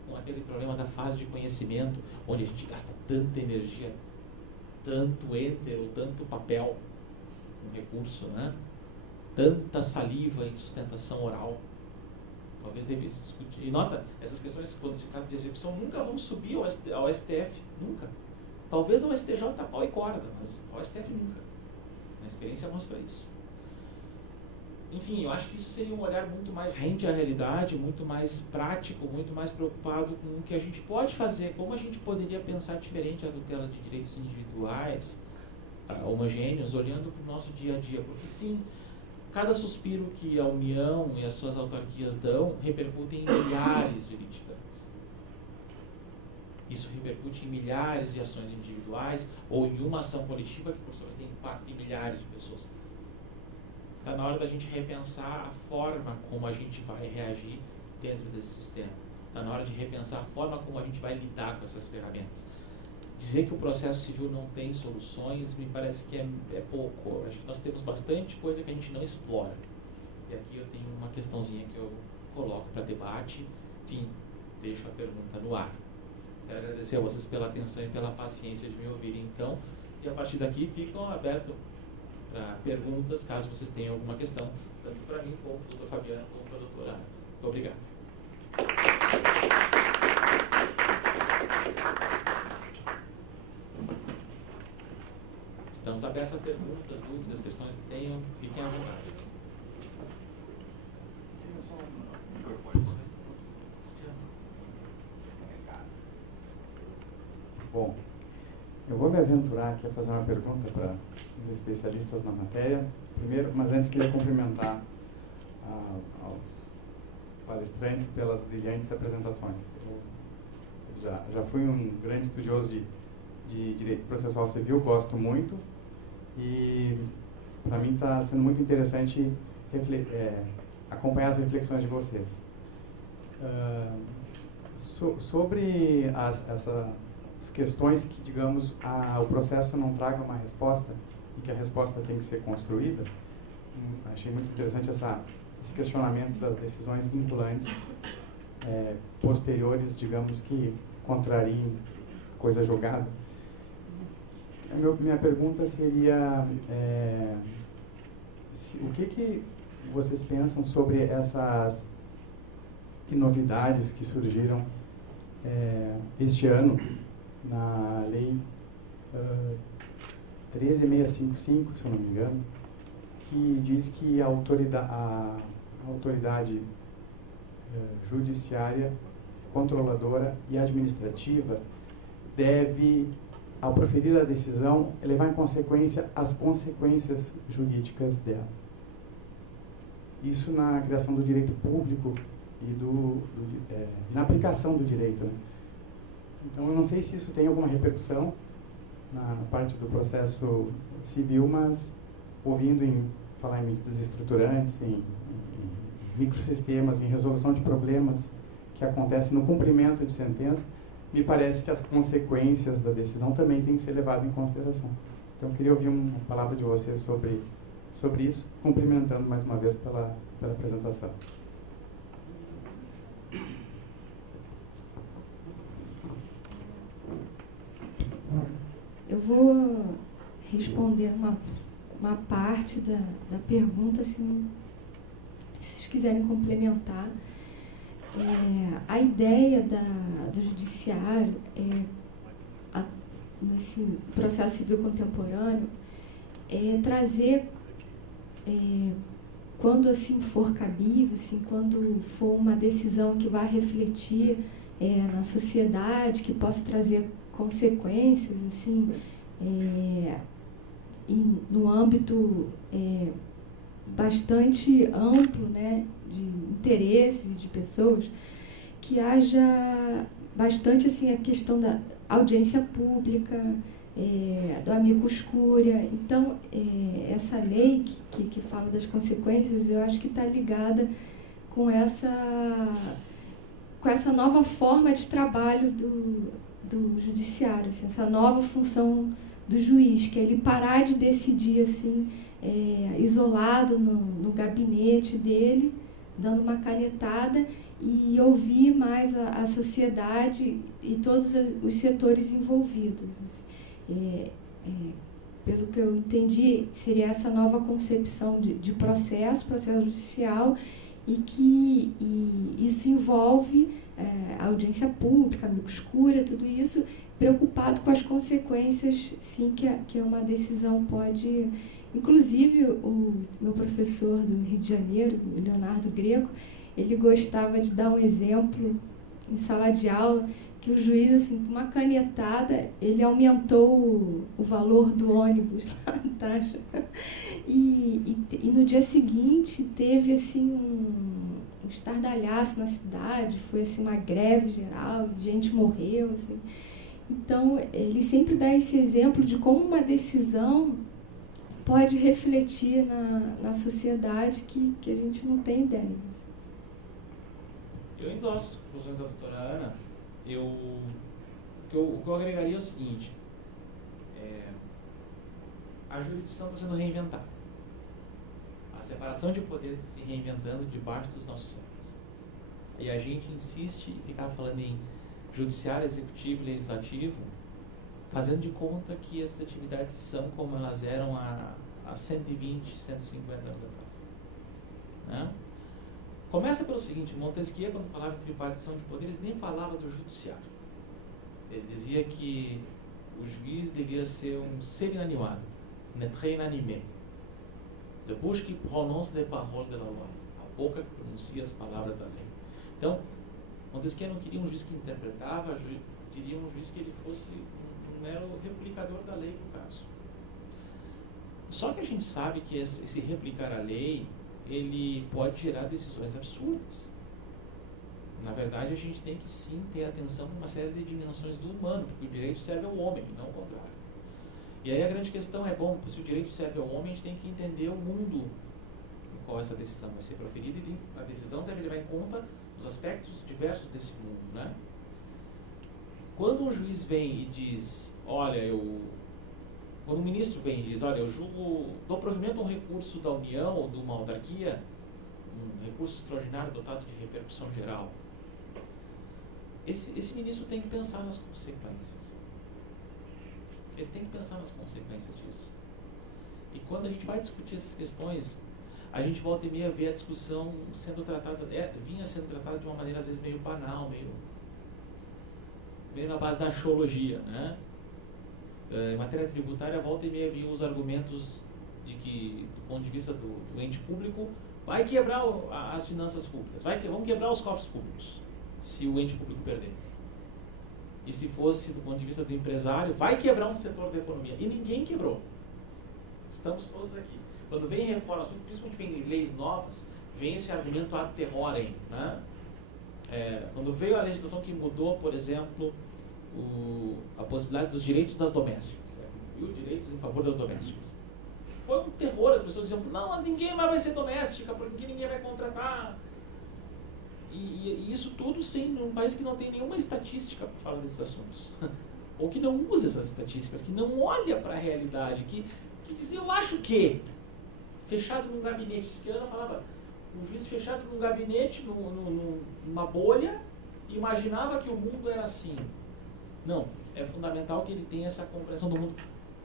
com aquele problema da fase de conhecimento, onde a gente gasta tanta energia, tanto enter ou tanto papel no recurso, né? Tanta saliva em sustentação oral. Talvez devesse discutir. E nota, essas questões, quando se trata de execução, nunca vão subir ao STF, nunca. Talvez ao STJ tá pau e corda, mas ao STF nunca. A experiência mostra isso. Enfim, eu acho que isso seria um olhar muito mais rente à realidade, muito mais prático, muito mais preocupado com o que a gente pode fazer, como a gente poderia pensar diferente a tutela de direitos individuais, homogêneos, olhando para o nosso dia a dia, porque sim, cada suspiro que a União e as suas autarquias dão repercute em milhares de litigantes. Isso repercute em milhares de ações individuais ou em uma ação coletiva que, por sua vez, tem impacto em milhares de pessoas. Está na hora da gente repensar a forma como a gente vai reagir dentro desse sistema. Está na hora de repensar a forma como a gente vai lidar com essas ferramentas. Dizer que o processo civil não tem soluções me parece que é pouco. Acho que nós temos bastante coisa que a gente não explora. E aqui eu tenho uma questãozinha que eu coloco para debate. Enfim, deixo a pergunta no ar. Quero agradecer a vocês pela atenção e pela paciência de me ouvirem, então. E a partir daqui ficam abertos para perguntas, caso vocês tenham alguma questão, tanto para mim, como para o Dr. Fabiano, como para a doutora Ana. Muito obrigado. Estamos abertos a perguntas, dúvidas, questões que tenham, fiquem à vontade. Bom, eu vou me aventurar aqui a fazer uma pergunta para os especialistas na matéria. Primeiro, mas antes queria cumprimentar aos palestrantes pelas brilhantes apresentações. Eu já fui um grande estudioso de direito processual civil, gosto muito, e para mim está sendo muito interessante acompanhar as reflexões de vocês. Sobre as questões que, digamos, o processo não traga uma resposta e que a resposta tem que ser construída, achei muito interessante esse questionamento das decisões vinculantes posteriores, digamos, que contrariem coisa julgada. Minha pergunta seria o que vocês pensam sobre essas novidades que surgiram este ano na Lei 13.655, se eu não me engano, que diz que a autoridade judiciária, controladora e administrativa deve, ao proferir a decisão, levar em consequência as consequências jurídicas dela. Isso na criação do direito público e na aplicação do direito, né? Então, eu não sei se isso tem alguma repercussão na parte do processo civil, mas ouvindo falar em medidas estruturantes, em microsistemas, em resolução de problemas que acontecem no cumprimento de sentença, me parece que as consequências da decisão também têm que ser levadas em consideração. Então, eu queria ouvir uma palavra de vocês sobre isso, cumprimentando mais uma vez pela apresentação. Eu vou responder uma parte da pergunta, assim, se vocês quiserem complementar. A ideia do judiciário, nesse processo civil contemporâneo, é trazer, quando assim for cabível, assim, quando for uma decisão que vá refletir na sociedade, que possa trazer consequências, assim, no âmbito bastante amplo, né, de interesses de pessoas, que haja bastante assim, a questão da audiência pública, do amicus curiae. Então, essa lei que fala das consequências, eu acho que está ligada com essa nova forma de trabalho do judiciário, assim, essa nova função do juiz, que é ele parar de decidir assim, isolado no gabinete dele, dando uma canetada, e ouvir mais a sociedade e todos os setores envolvidos. Pelo que eu entendi, seria essa nova concepção de processo judicial, e isso envolve a audiência pública, amicus curiae, tudo isso, preocupado com as consequências, sim, que uma decisão pode... Inclusive, o meu professor do Rio de Janeiro, Leonardo Greco, ele gostava de dar um exemplo em sala de aula que o juiz, assim, com uma canetada, ele aumentou o valor do ônibus, a taxa. E no dia seguinte teve assim um estardalhaço na cidade, foi assim uma greve geral, gente morreu, assim. Então, ele sempre dá esse exemplo de como uma decisão pode refletir na sociedade que a gente não tem ideia. Eu endosso as conclusões da doutora Ana. O que eu agregaria é o seguinte: a jurisdição está sendo reinventada. A separação de poderes se reinventando debaixo dos nossos olhos. E a gente insiste em ficar falando em judiciário, executivo e legislativo, fazendo de conta que essas atividades são como elas eram há 120, 150 anos atrás. Né? Começa pelo seguinte: Montesquieu, quando falava em tripartição de poderes, nem falava do judiciário. Ele dizia que o juiz devia ser um ser inanimado, n'être inanimé. Le bouche qui prononce les paroles de la loi, a boca que pronuncia as palavras da lei. Então, Montesquieu não queria um juiz que interpretava, queria um juiz que ele fosse um mero replicador da lei, no caso. Só que a gente sabe que esse replicar a lei, ele pode gerar decisões absurdas. Na verdade, a gente tem que sim ter atenção para uma série de dimensões do humano, porque o direito serve ao homem, não ao contrário. E aí a grande questão é, bom, se o direito serve ao homem, a gente tem que entender o mundo no qual essa decisão vai ser proferida, e a decisão deve levar em conta os aspectos diversos desse mundo, né? Quando um juiz vem e diz, quando um ministro vem e diz, olha, eu julgo, dou provimento a um recurso da União ou de uma autarquia, um recurso extraordinário dotado de repercussão geral, esse ministro tem que pensar nas consequências. Ele tem que pensar nas consequências disso. E quando a gente vai discutir essas questões, a gente volta e meia vê a discussão sendo tratada, vinha sendo tratada de uma maneira às vezes meio banal, meio na base da axiologia, né? Em matéria tributária, volta e meia vinham os argumentos de que, do ponto de vista do ente público, vai quebrar as finanças públicas, vamos quebrar os cofres públicos, se o ente público perder. E se fosse do ponto de vista do empresário, vai quebrar um setor da economia. E ninguém quebrou. Estamos todos aqui. Quando vem reformas, principalmente vem leis novas, vem esse argumento ad terrorem, né? Quando veio a legislação que mudou, por exemplo, a possibilidade dos direitos das domésticas, e o direito em favor das domésticas, foi um terror. As pessoas diziam, não, mas ninguém mais vai ser doméstica, porque ninguém vai contratar. E isso tudo sim, num país que não tem nenhuma estatística para falar desses assuntos. Ou que não usa essas estatísticas, que não olha para a realidade, que diz, eu acho que, fechado num gabinete, Schiano falava, um juiz fechado num gabinete, numa bolha, imaginava que o mundo era assim. Não, é fundamental que ele tenha essa compreensão do mundo.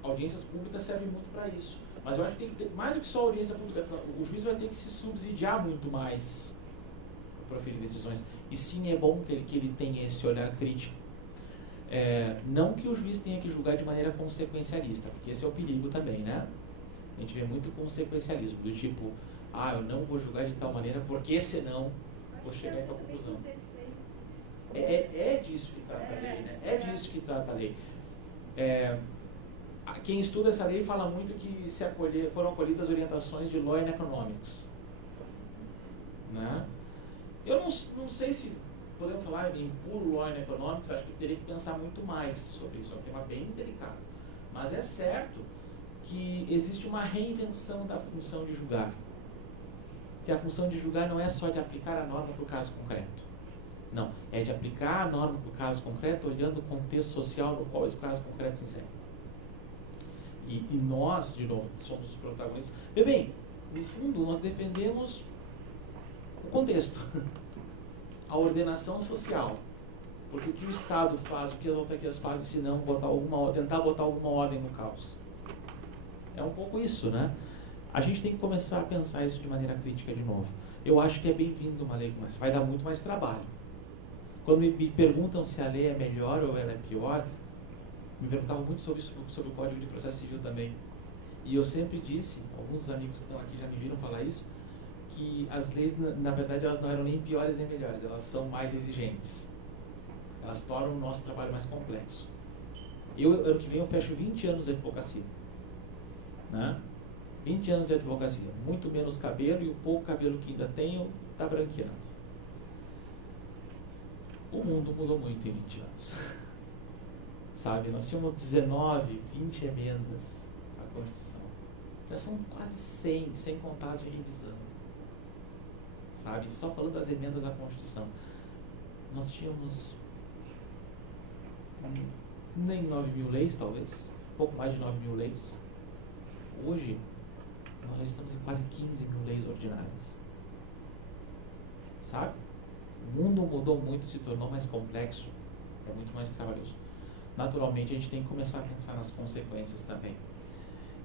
Audiências públicas servem muito para isso. Mas eu acho que tem que ter, mais do que só audiência pública, o juiz vai ter que se subsidiar muito mais para proferir decisões. E sim, é bom que ele tenha esse olhar crítico. Não que o juiz tenha que julgar de maneira consequencialista, porque esse é o perigo também, né? A gente vê muito consequencialismo, do tipo, eu não vou julgar de tal maneira porque senão vou chegar em tal conclusão. É disso que trata a lei, né? É disso que trata a lei. Quem estuda essa lei fala muito que foram acolhidas orientações de Law and Economics. Né? Eu não sei se podemos falar em puro Law and Economics, acho que teria que pensar muito mais sobre isso, é um tema bem delicado. Mas é certo que existe uma reinvenção da função de julgar. Que a função de julgar não é só de aplicar a norma para o caso concreto. Não, é de aplicar a norma para o caso concreto olhando o contexto social no qual esse caso concreto se insere. E nós, de novo, somos os protagonistas. Bem, no fundo, nós defendemos o contexto, a ordenação social. Porque o que o Estado faz, o que as autarquias fazem, se não tentar botar alguma ordem no caos. É um pouco isso, né? A gente tem que começar a pensar isso de maneira crítica de novo. Eu acho que é bem-vindo uma lei como essa. Vai dar muito mais trabalho. Quando me perguntam se a lei é melhor ou ela é pior, me perguntavam muito sobre o Código de Processo Civil também. E eu sempre disse, alguns amigos que estão aqui já me viram falar isso, que as leis, na verdade, elas não eram nem piores nem melhores, elas são mais exigentes. Elas tornam o nosso trabalho mais complexo. Ano que vem eu fecho 20 anos de advocacia. Né? 20 anos de advocacia. Muito menos cabelo, e o pouco cabelo que ainda tenho está branqueando. O mundo mudou muito em 20 anos. Sabe, nós tínhamos 19, 20 emendas à Constituição. Já são quase 100, sem contar as de revisão. Sabe, só falando das emendas à Constituição. Nós tínhamos nem 9 mil leis, talvez. Pouco mais de 9 mil leis. Hoje, nós estamos em quase 15 mil leis ordinárias. Sabe? O mundo mudou muito, se tornou mais complexo. É muito mais trabalhoso. Naturalmente, a gente tem que começar a pensar nas consequências também.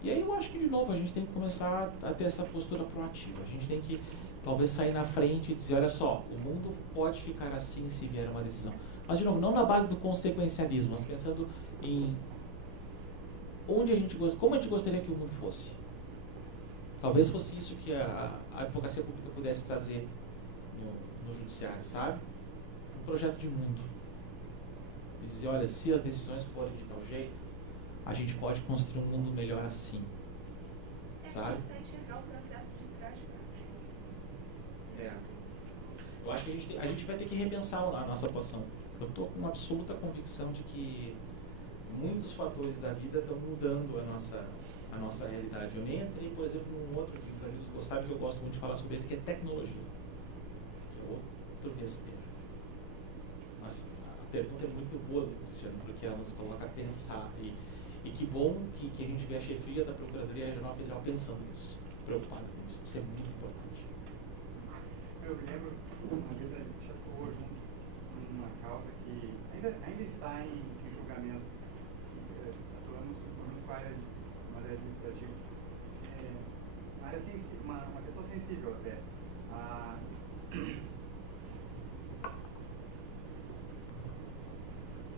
E aí eu acho que, de novo, a gente tem que começar a ter essa postura proativa. A gente tem que, talvez, sair na frente e dizer, olha só, o mundo pode ficar assim se vier uma decisão. Mas, de novo, não na base do consequencialismo, mas pensando em como a gente gostaria que o mundo fosse. Talvez fosse isso que a advocacia pública pudesse trazer no judiciário, sabe? Um projeto de mundo. E dizer, olha, se as decisões forem de tal jeito, a gente pode construir um mundo melhor assim. Sabe? Enxergar o processo de trás para frente. Eu acho que a gente vai ter que repensar a nossa atuação. Eu estou com uma absoluta convicção de que muitos fatores da vida estão mudando a nossa realidade. Eu nem entrei, por exemplo, num outro que o Danilo sabe que eu gosto muito de falar sobre ele, que é tecnologia. Que é outro vespeiro. Mas a pergunta é muito boa do Cristiano, porque ela nos coloca a pensar. E que bom que a gente vê a chefia da Procuradoria Regional Federal pensando nisso, preocupada com isso. Isso é muito importante. Eu me lembro, uma vez a gente atuou junto numa causa que ainda está em julgamento. Atuamos com a área administrativa. Uma questão sensível até.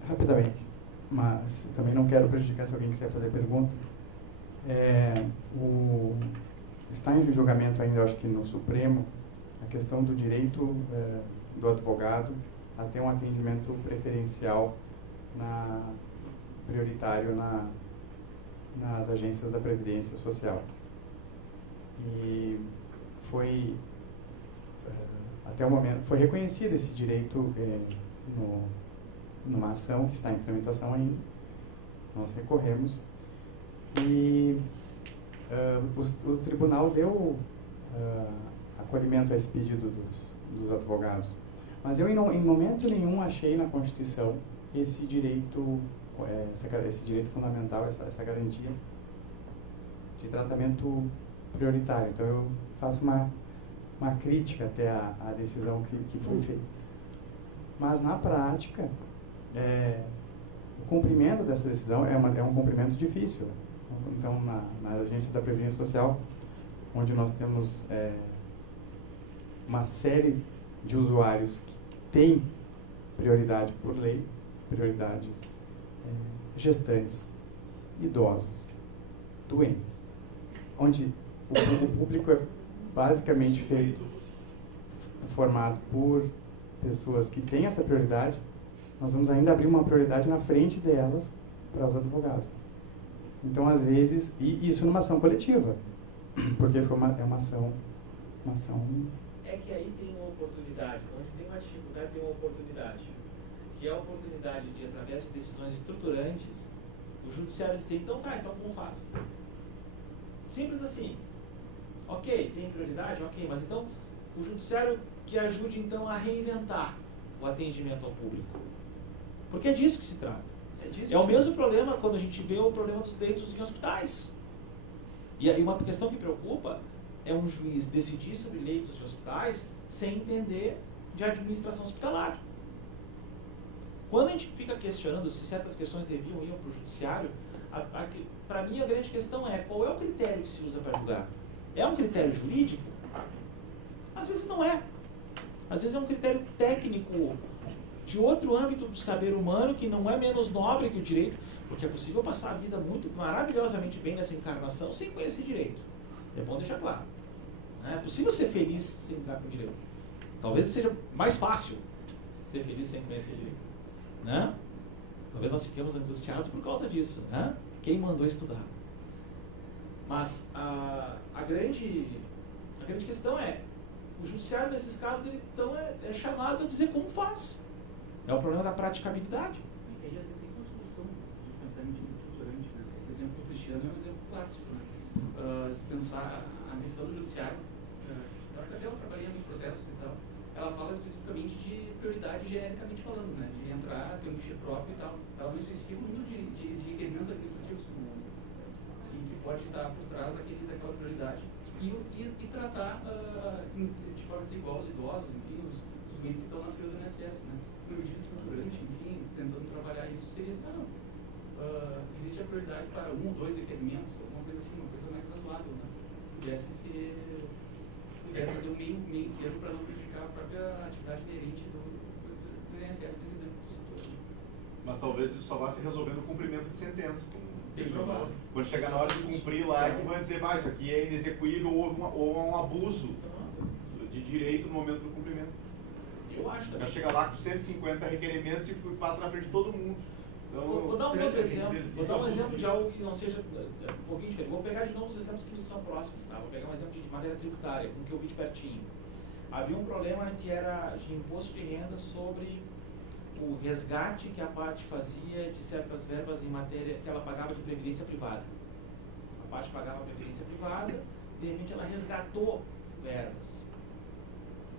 Rapidamente, mas também não quero prejudicar se alguém quiser fazer pergunta. Está em julgamento ainda, eu acho que no Supremo, a questão do direito do advogado a ter um atendimento preferencial prioritário nas agências da Previdência Social. E foi, até o momento, foi reconhecido esse direito numa ação que está em tramitação ainda. Nós recorremos e o tribunal deu acolhimento a esse pedido dos advogados. Mas eu, em momento nenhum, achei na Constituição esse direito fundamental, essa garantia de tratamento prioritário. Então, eu faço uma crítica até à decisão que foi feita. Mas, na prática, o cumprimento dessa decisão é um cumprimento difícil. Então, na Agência da Previdência Social, onde nós temos uma série de usuários que têm prioridade por lei, prioridades gestantes, idosos, doentes, onde o público é basicamente formado por pessoas que têm essa prioridade, nós vamos ainda abrir uma prioridade na frente delas para os advogados. Então, às vezes, e isso numa ação coletiva, porque é uma ação... É que aí tem uma oportunidade, onde tem uma dificuldade, tem uma oportunidade, que é a oportunidade de, através de decisões estruturantes, o judiciário dizer, então como faz? Simples assim. Ok, tem prioridade? Ok, mas então o judiciário que ajude então a reinventar o atendimento ao público. Porque é disso que se trata. É o mesmo problema quando a gente vê o problema dos leitos em hospitais. E aí uma questão que preocupa é um juiz decidir sobre leitos de hospitais sem entender de administração hospitalar. Quando a gente fica questionando se certas questões deviam ir para o judiciário, para mim a grande questão é qual é o critério que se usa para julgar? É um critério jurídico? Às vezes não é. Às vezes é um critério técnico de outro âmbito do saber humano que não é menos nobre que o direito, porque é possível passar a vida muito maravilhosamente bem nessa encarnação sem conhecer direito. É bom deixar claro. É possível ser feliz sem lidar com direito. Talvez seja mais fácil ser feliz sem conhecer direito. né? Talvez nós fiquemos angustiados por causa disso, né? Quem mandou estudar? Mas a grande questão é, o judiciário nesses casos ele então é chamado a dizer como faz. É o problema da praticabilidade. E aí até tem uma solução, se a gente pensar em medida estruturante, né? Esse exemplo do Cristiano é um exemplo clássico, né? Se pensar a decisão do judiciário, eu acho que até eu trabalhei nos processos e tal, ela fala especificamente de prioridade genericamente falando, né? De entrar, ter um guichê próprio e tal. Ela não especifica o número de requerimentos administrativos que pode estar por trás daquela prioridade e tratar de forma desigual os idosos, enfim, os doentes que estão na fila do INSS, né? Por medida estruturante, enfim, tentando trabalhar isso, seria assim, não. Existe a prioridade para 1 ou 2 requerimentos, alguma coisa assim, uma coisa mais razoável, né? Pudesse fazer um meio termo para não prejudicar a própria atividade inerente do INSS, por exemplo, do setor. Mas talvez isso só vá se resolver no cumprimento de sentença. Bem provável. Quando chegar na hora de cumprir lá, é que vai dizer, isso aqui é inexequível ou um abuso de direito no momento do cumprimento. Eu acho também. Já chega lá com 150 requerimentos e passa na frente de todo mundo. Então, Vou dar um outro exemplo. Vou dar um exemplo de algo que não seja um pouquinho diferente. Vou pegar de novo os exemplos que nos são próximos, tá? Vou pegar um exemplo de matéria tributária, com o que eu vi de pertinho. Havia um problema que era de imposto de renda sobre o resgate que a parte fazia de certas verbas em matéria que ela pagava de previdência privada. A parte pagava a previdência privada, de repente ela resgatou verbas.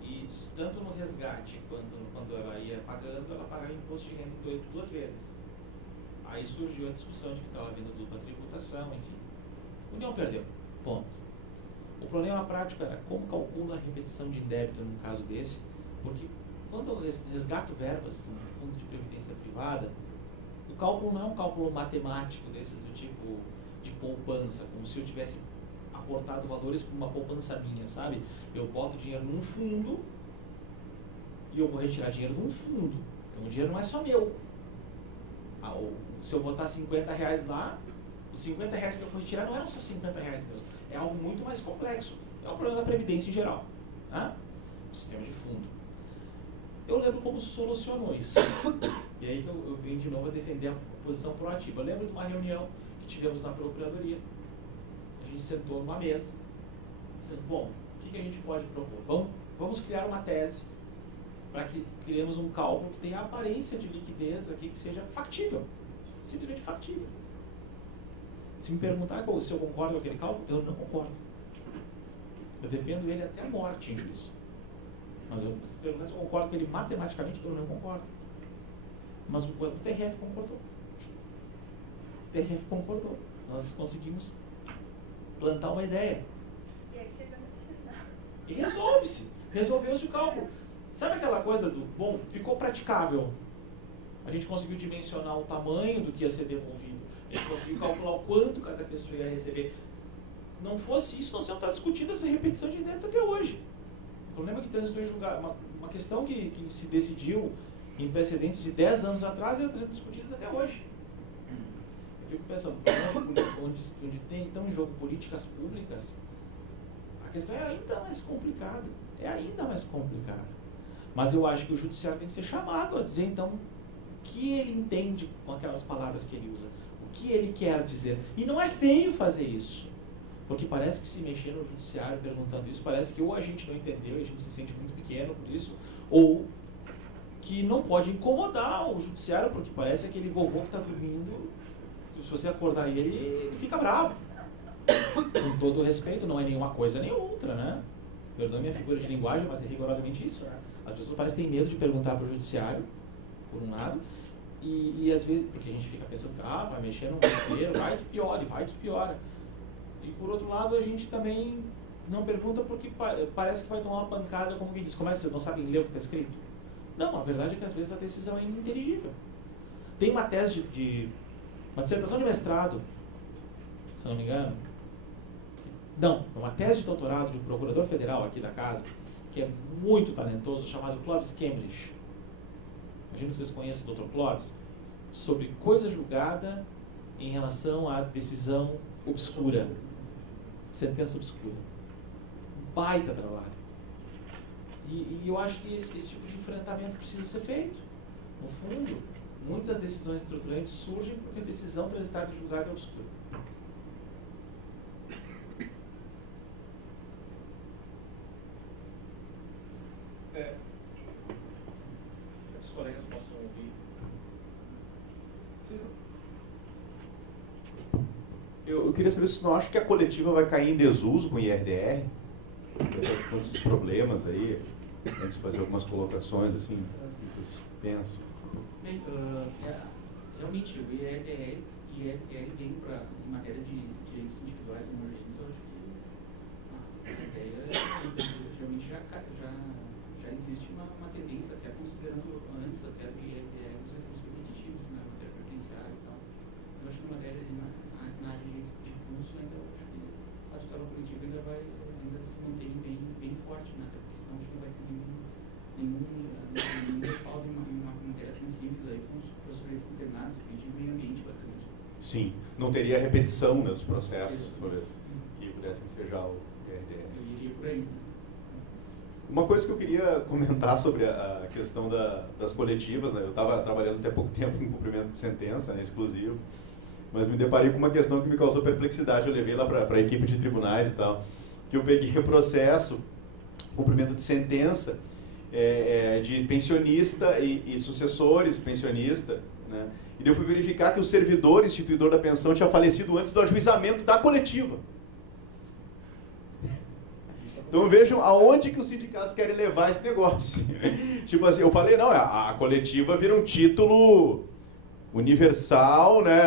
E tanto no resgate quanto quando ela ia pagando, ela pagava imposto de renda duas vezes. Aí surgiu a discussão de que estava havendo dupla tributação, enfim. A União perdeu. Ponto. O problema prático era como calcula a repetição de débito num caso desse, porque quando eu resgato verbas no fundo de previdência privada, o cálculo não é um cálculo matemático desses do tipo de poupança, como se eu tivesse aportado valores para uma poupança minha, sabe? Eu boto dinheiro num fundo e eu vou retirar dinheiro de um fundo. Então o dinheiro não é só meu. Se eu botar 50 reais lá, os 50 reais que eu vou retirar não eram só 50 reais meus. É algo muito mais complexo. É o problema da Previdência em geral. Tá? O sistema de fundo. Eu lembro como solucionou isso. E aí que eu venho de novo a defender a posição proativa. Eu lembro de uma reunião que tivemos na Procuradoria. A gente sentou numa mesa, dizendo, bom, o que a gente pode propor? Vamos criar uma tese para que criemos um cálculo que tenha a aparência de liquidez aqui, que seja factível. Simplesmente factível. Se me perguntar se eu concordo com aquele cálculo, eu não concordo. Eu defendo ele até a morte em juízo. Mas se perguntar se eu concordo com ele matematicamente, eu não concordo. Mas o TRF concordou. O TRF concordou. Nós conseguimos plantar uma ideia. E aí chega no final. E resolve-se. Resolveu-se o cálculo. Sabe aquela coisa do, bom, ficou praticável. A gente conseguiu dimensionar o tamanho do que ia ser devolvido. A gente conseguiu calcular o quanto cada pessoa ia receber. Não fosse isso, nós íamos estar discutindo essa repetição de débito até hoje. O problema é que transitou em julgado. Uma questão que se decidiu em precedentes de 10 anos atrás e está sendo discutida até hoje. Eu fico pensando, onde tem então em jogo políticas públicas, a questão é ainda mais complicada. É ainda mais complicada. Mas eu acho que o judiciário tem que ser chamado a dizer, então, o que ele entende com aquelas palavras que ele usa. O que ele quer dizer. E não é feio fazer isso. Porque parece que se mexer no judiciário perguntando isso, parece que ou a gente não entendeu e a gente se sente muito pequeno por isso, ou que não pode incomodar o judiciário, porque parece aquele vovô que está dormindo, se você acordar ele fica bravo. Com todo o respeito, não é nenhuma coisa nem outra, né? Perdoe minha figura de linguagem, mas é rigorosamente isso. Né? As pessoas parecem que têm medo de perguntar para o judiciário, por um lado, e às vezes, porque a gente fica pensando, vai mexer no vespeiro, vai que piora. E por outro lado, a gente também não pergunta porque parece que vai tomar uma pancada, como quem diz, como é que vocês não sabem ler o que está escrito? Não, a verdade é que às vezes a decisão é ininteligível. Tem uma tese uma dissertação de mestrado, se não me engano, não, uma tese de doutorado de um procurador federal aqui da casa, que é muito talentoso, chamado Clovis Cambridge. Imagino que vocês conheçam o Dr. Clovis, sobre coisa julgada em relação à decisão obscura, sentença obscura. Baita trabalho. E eu acho que esse tipo de enfrentamento precisa ser feito. No fundo, muitas decisões estruturantes surgem porque a decisão transitada em julgado é obscura. Os colegas possam ouvir. Eu queria saber se você não acha que a coletiva vai cair em desuso com o IRDR? Com esses problemas aí, antes de fazer algumas colocações, assim, o que vocês pensam? Bem, realmente, o IRDR vem para, em matéria de direitos individuais homogêneos, eu acho que a ideia geralmente já existe uma tendência, até considerando antes até do IRDR os recursos repetitivos na matéria previdenciária e tal. Eu acho que na matéria, na área de direitos difusos, ainda acho que a tutela coletiva ainda se mantém bem forte, né? Porque senão a gente não vai ter nenhum respaldo em matérias sensíveis aí com os procedimentos internados, de meio ambiente, basicamente. Sim, não teria repetição, né, dos processos, talvez, que pudessem ensejar o IRDR. Eu iria por aí. Uma coisa que eu queria comentar sobre a questão das coletivas, né? Eu estava trabalhando até pouco tempo em cumprimento de sentença, né, exclusivo, mas me deparei com uma questão que me causou perplexidade. Eu levei lá para a equipe de tribunais e tal, que eu peguei o processo, cumprimento de sentença, de pensionista e sucessores de pensionista, né? E daí eu fui verificar que o servidor instituidor da pensão tinha falecido antes do ajuizamento da coletiva. Então vejam aonde que os sindicatos querem levar esse negócio. Tipo assim, eu falei, não, a coletiva vira um título universal, né?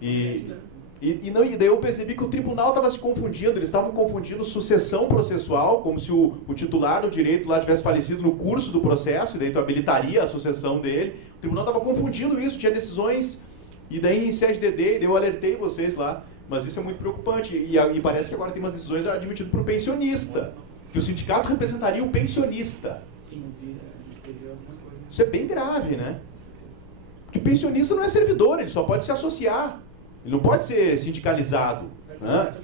E daí eu percebi que o tribunal estava se confundindo, eles estavam confundindo sucessão processual, como se o titular do direito lá tivesse falecido no curso do processo, e daí tu habilitaria a sucessão dele. O tribunal estava confundindo isso, tinha decisões, e daí em sede DD, eu alertei vocês lá, mas isso é muito preocupante, e parece que agora tem umas decisões admitidas por pensionista, que o sindicato representaria o pensionista. Sim, a gente perdeu algumas coisas. Isso é bem grave, né? Porque pensionista não é servidor, ele só pode se associar. Ele não pode ser sindicalizado. Né?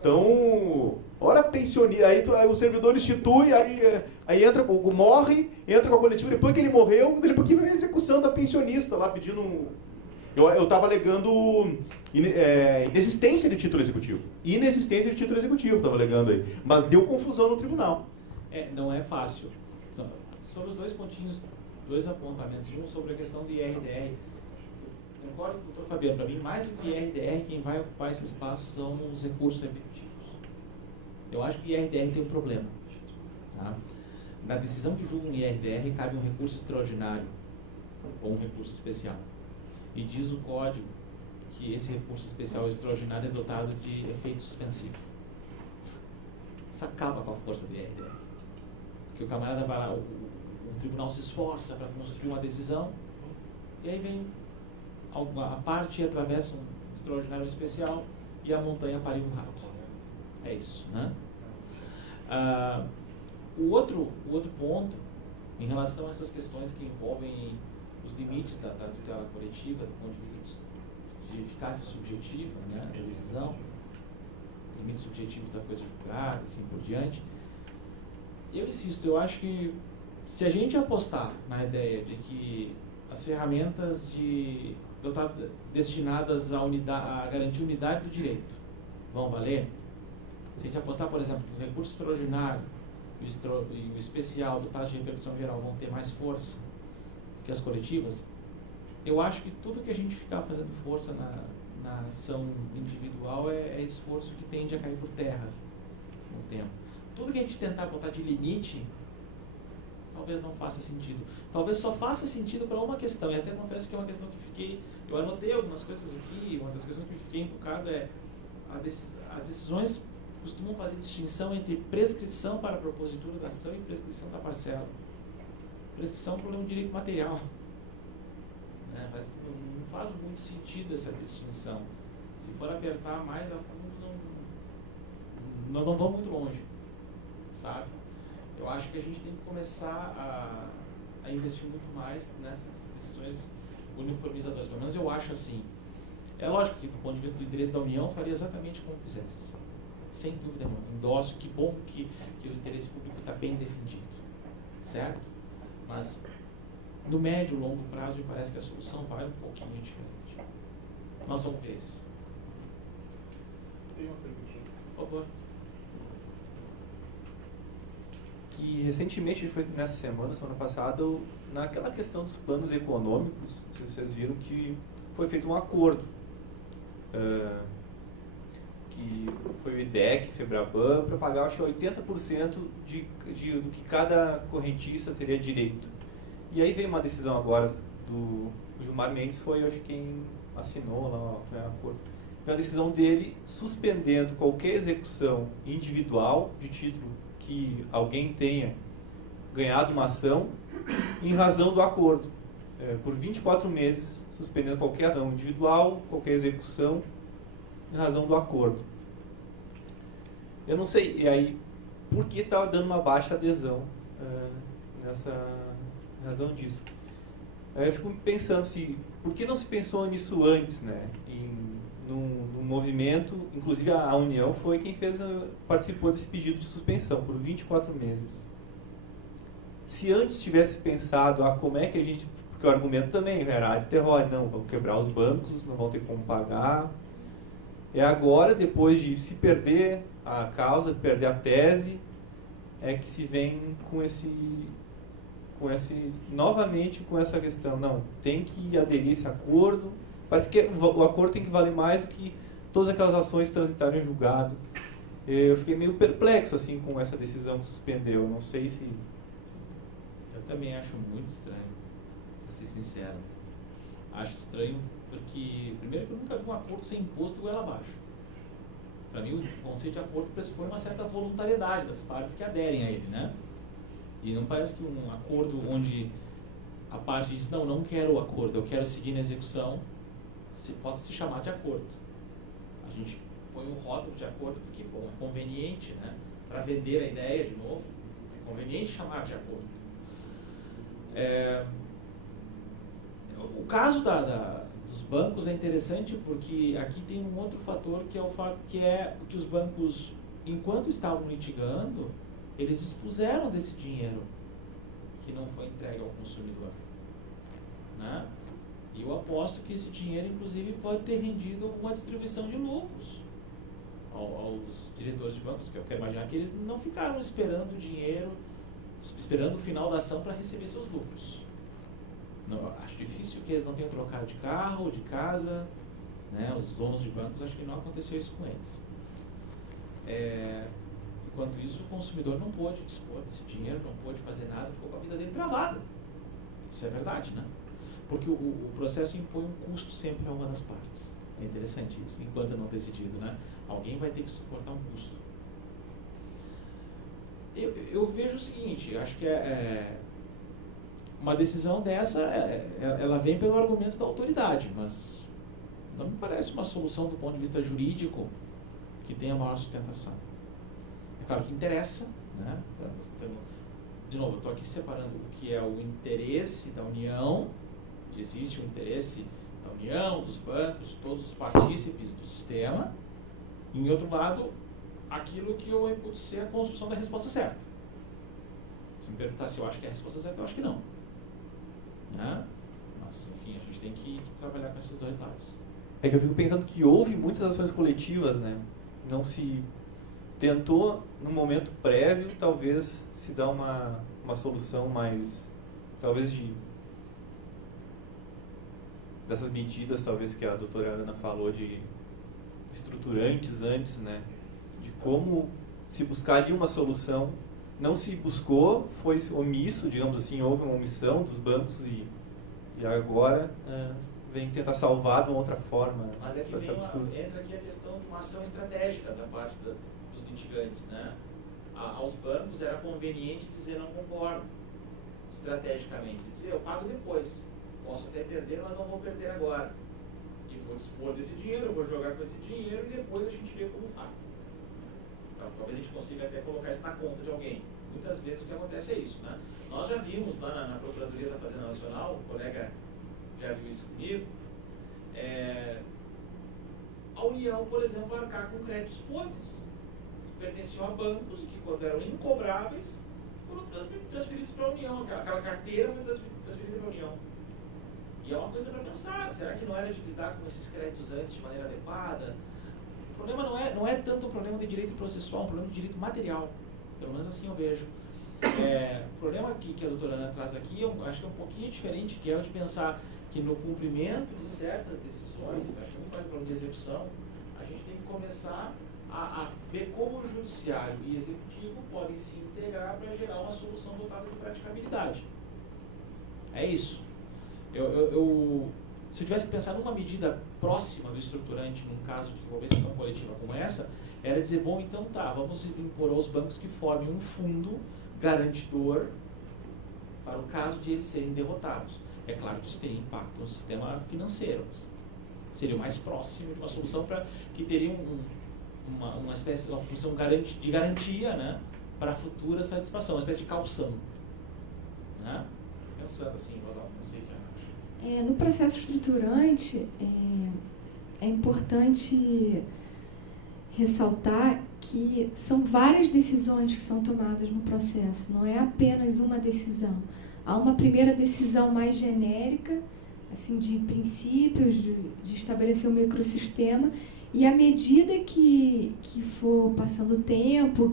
Então, ora pensionista, aí o servidor institui, aí entra, morre, entra com a coletiva, depois que ele morreu, depois que vem a execução da pensionista lá pedindo. Eu estava alegando inexistência de título executivo. Inexistência de título executivo, estava alegando aí. Mas deu confusão no tribunal. Não é fácil. Então, sobre os dois pontinhos, dois apontamentos. Um sobre a questão do IRDR. Eu concordo com o doutor Fabiano. Para mim, mais do que IRDR, quem vai ocupar esse espaço são os recursos repetitivos. Eu acho que o IRDR tem um problema. Tá? Na decisão que julga um IRDR, cabe um recurso extraordinário ou um recurso especial. E diz o código que esse recurso especial ou extraordinário é dotado de efeito suspensivo. Isso acaba com a força do IRDR. Porque o camarada vai lá, o tribunal se esforça para construir uma decisão, e aí vem a parte e atravessa um extraordinário ou especial, e a montanha pariu um rato. É isso, né? O outro ponto, em relação a essas questões que envolvem os limites da tutela coletiva, do ponto de vista de eficácia subjetiva, né, a decisão, limites subjetivos da coisa julgada, assim por diante, eu insisto, eu acho que se a gente apostar na ideia de que as ferramentas destinadas a garantir unidade do direito vão valer, se a gente apostar, por exemplo, que o recurso extraordinário e o especial do taxa de repercussão geral vão ter mais força que as coletivas, eu acho que tudo que a gente ficar fazendo força na ação individual é esforço que tende a cair por terra com o tempo. Tudo que a gente tentar botar de limite, talvez não faça sentido. Talvez só faça sentido para uma questão, e até confesso que é uma questão que eu anotei algumas coisas aqui, uma das questões que fiquei encucado é as decisões costumam fazer distinção entre prescrição para a propositura da ação e prescrição da parcela. Prescrição é um problema de direito material. Né? Mas não faz muito sentido essa distinção. Se for apertar mais a fundo, não vão muito longe. Sabe? Eu acho que a gente tem que começar a investir muito mais nessas decisões uniformizadoras. Pelo menos eu acho assim. É lógico que, do ponto de vista do interesse da União, faria exatamente como fizesse. Sem dúvida nenhuma. Endosso, que bom que o interesse público está bem defendido. Certo? Mas no médio e longo prazo, me parece que a solução vai um pouquinho diferente. Nós vamos ver isso. Tem uma perguntinha. Por favor. Que recentemente, foi nessa semana passada, naquela questão dos planos econômicos, não sei se vocês viram que foi feito um acordo, que foi o IDEC, Febraban, para pagar, acho que 80% do que cada correntista teria direito. E aí veio uma decisão agora do Gilmar Mendes, foi, acho que quem assinou lá o acordo. Foi a decisão dele suspendendo qualquer execução individual de título que alguém tenha ganhado uma ação em razão do acordo. Por 24 meses, suspendendo qualquer ação individual, qualquer execução em razão do acordo. Eu não sei, e aí, por que estava dando uma baixa adesão em razão disso? Eu fico pensando, por que não se pensou nisso antes, né? Num movimento, inclusive a União foi quem participou desse pedido de suspensão por 24 meses. Se antes tivesse pensado, como é que a gente... Porque o argumento também era de terror, não, vão quebrar os bancos, não vão ter como pagar. É agora, depois de se perder a causa, perder a tese, é que se vem novamente com essa questão. Não, tem que aderir a esse acordo. Parece que o acordo tem que valer mais do que todas aquelas ações transitarem em julgado. Eu fiquei meio perplexo assim com essa decisão que suspendeu. Não sei se... Eu também acho muito estranho, para ser sincero. Acho estranho porque, primeiro, que eu nunca vi um acordo sem imposto goela abaixo. Para mim, o conceito de acordo pressupõe uma certa voluntariedade das partes que aderem a ele, né? E não parece que um acordo onde a parte diz, não quero o acordo, eu quero seguir na execução, possa se chamar de acordo. A gente põe um rótulo de acordo porque, bom, é conveniente, né? Para vender a ideia de novo, é conveniente chamar de acordo. O caso dos bancos é interessante porque aqui tem um outro fator que é o fato que os bancos, enquanto estavam litigando, eles dispuseram desse dinheiro que não foi entregue ao consumidor, né? E eu aposto que esse dinheiro, inclusive, pode ter rendido uma distribuição de lucros aos diretores de bancos, porque eu quero imaginar que eles não ficaram esperando o dinheiro, esperando o final da ação para receber seus lucros. Não, acho difícil que eles não tenham trocado de carro, de casa, né? Os donos de bancos, acho que não aconteceu isso com eles. Enquanto isso, o consumidor não pôde dispor desse dinheiro, não pôde fazer nada, ficou com a vida dele travada. Isso é verdade, né? Porque o processo impõe um custo sempre a uma das partes. É interessante isso, enquanto não decidido, né? Alguém vai ter que suportar um custo. Eu vejo o seguinte, acho que uma decisão dessa, ela vem pelo argumento da autoridade, mas não me parece uma solução do ponto de vista jurídico que tenha maior sustentação. É claro que interessa, né? De novo, eu estou aqui separando o que é o interesse da União, existe o interesse da União, dos bancos, todos os partícipes do sistema, e, em outro lado, aquilo que eu reputo ser a construção da resposta certa. Se me perguntar se eu acho que é a resposta certa, eu acho que não. Né? Mas, enfim, a gente tem que trabalhar com esses dois lados. É que eu fico pensando que houve muitas ações coletivas, né? Não se tentou, no momento prévio, talvez se dar uma solução mais, talvez dessas medidas, talvez que a doutora Ana falou, de estruturantes antes, né? De como se buscar ali uma solução. Não se buscou, foi omisso, digamos assim, houve uma omissão dos bancos e agora vem tentar salvar de uma outra forma. Mas é que entra aqui a questão de uma ação estratégica da parte dos litigantes, né? Aos bancos era conveniente dizer não concordo, estrategicamente, dizer eu pago depois, posso até perder, mas não vou perder agora. E vou dispor desse dinheiro, eu vou jogar com esse dinheiro e depois a gente vê como faz. Então, talvez a gente consiga até colocar isso na conta de alguém. Muitas vezes o que acontece é isso, né? Nós já vimos lá na Procuradoria da Fazenda Nacional, o colega já viu isso comigo, a União, por exemplo, arcar com créditos podres, que pertenciam a bancos e que, quando eram incobráveis, foram transferidos para a União. Aquela carteira foi transferida para a União. E é uma coisa para pensar, será que não era de lidar com esses créditos antes de maneira adequada? O problema não é tanto um problema de direito processual, é um problema de direito material. Pelo menos assim eu vejo. O problema que a doutora Ana traz aqui, eu acho que é um pouquinho diferente, que é o de pensar que no cumprimento de certas decisões, acho que é muito mais um problema de execução, a gente tem que começar a ver como o judiciário e o executivo podem se integrar para gerar uma solução dotada de praticabilidade. É isso. Se eu tivesse que pensar numa medida próxima do estruturante, num caso de envolvesse ação coletiva como essa, era dizer, bom, então tá, vamos impor aos bancos que formem um fundo garantidor para o caso de eles serem derrotados. É claro que isso teria impacto no sistema financeiro, mas seria o mais próximo de uma solução que teria uma espécie, uma função de garantia, né, para a futura satisfação, uma espécie de calção. Né? Pensando assim, em voz alta, não sei o que é. No processo estruturante, é importante ressaltar que são várias decisões que são tomadas no processo, não é apenas uma decisão. Há uma primeira decisão mais genérica, assim, de princípios, de estabelecer um microsistema, e à medida que for passando o tempo,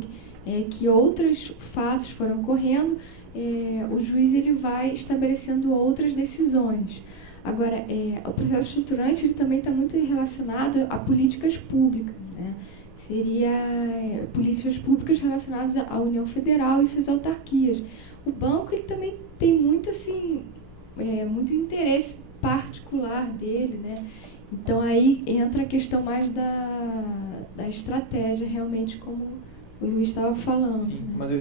que outros fatos foram ocorrendo, o juiz ele vai estabelecendo outras decisões. Agora, o processo estruturante ele também está muito relacionado a políticas públicas, né? Seria políticas públicas relacionadas à União Federal e suas autarquias. O banco ele também tem muito, assim, muito interesse particular dele, né? Então, aí entra a questão mais da estratégia, realmente, como o Luiz estava falando. Sim, né? mas eu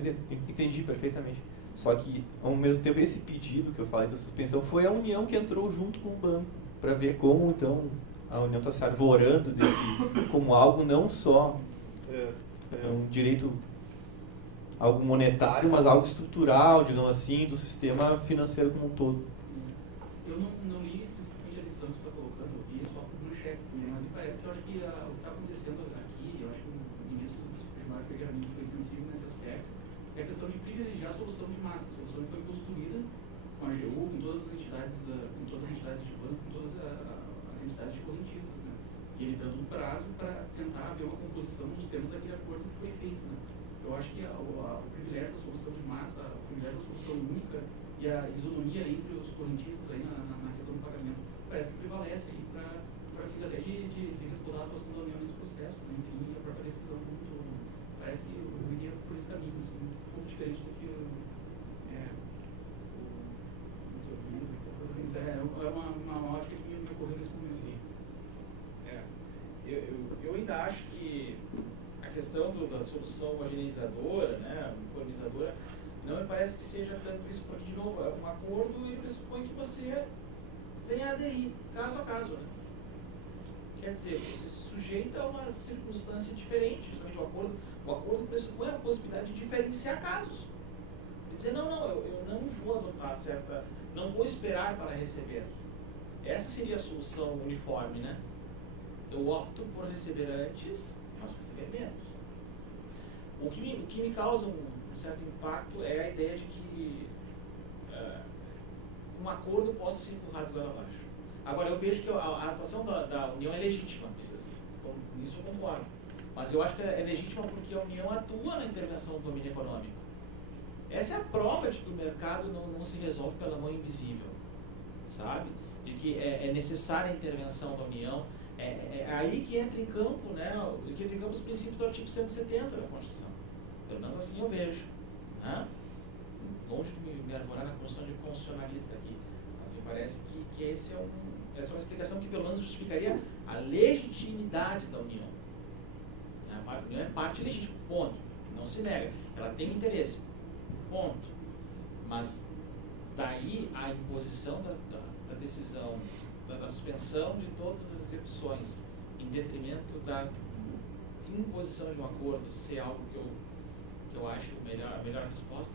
entendi perfeitamente. Só que, ao mesmo tempo, esse pedido que eu falei da suspensão foi a União que entrou junto com o banco, para ver como, então, a União está se arvorando desse, como algo não só um direito, algo monetário, mas algo estrutural, digamos assim, do sistema financeiro como um todo. Eu não li especificamente a lição que você está colocando, eu vi só por manchetes também, mas me parece que eu acho que o que está acontecendo aqui, eu acho que o ministro Gilmar Ferreira Mendes foi sensível nesse aspecto, é a questão de privilegiar a solução de massa. A solução foi construída com a AGU, com todas as entidades de banco, com todas as entidades de correntistas, né? E ele dando um prazo para tentar haver uma composição nos termos daquele acordo que foi feito, né? Eu acho que o privilégio da solução de massa, o privilégio da solução única e a isonomia entre os correntistas aí na questão do pagamento parece que prevalece aí para fins até de respaldar a atuação da União nesse processo, né? Enfim, a própria decisão parece que eu iria por esse caminho, assim, um pouco diferente do que é uma ótica que me ocorreu nesse momento. Sim. Eu ainda acho que a questão da solução homogeneizadora, né, uniformizadora, não me parece que seja tanto isso, porque, de novo, um acordo ele pressupõe que você venha a aderir, caso a caso. Né? Quer dizer, você se sujeita a uma circunstância diferente, justamente o acordo pressupõe a possibilidade de diferenciar casos. E dizer, não, eu não vou adotar certa, não vou esperar para receber. Essa seria a solução uniforme, né? Eu opto por receber antes, mas receber menos. O que me causa um certo impacto é a ideia de que um acordo possa ser empurrado goela abaixo. Agora, eu vejo que a atuação da União é legítima, nisso eu concordo. Mas eu acho que é legítima porque a União atua na intervenção do domínio econômico. Essa é a prova de que o mercado não se resolve pela mão invisível, sabe? De que é necessária a intervenção da União. É aí que entra em campo, né, que entra em campo os princípios do artigo 170 da Constituição. Pelo menos assim eu vejo. Né? Longe de me arvorar na posição de constitucionalista aqui, mas me parece que essa é uma explicação que pelo menos justificaria a legitimidade da União. A União é parte legítima, ponto. Não se nega. Ela tem interesse, ponto. Mas daí a imposição da decisão, da suspensão de todas as execuções em detrimento da imposição de um acordo ser algo que eu acho a melhor resposta.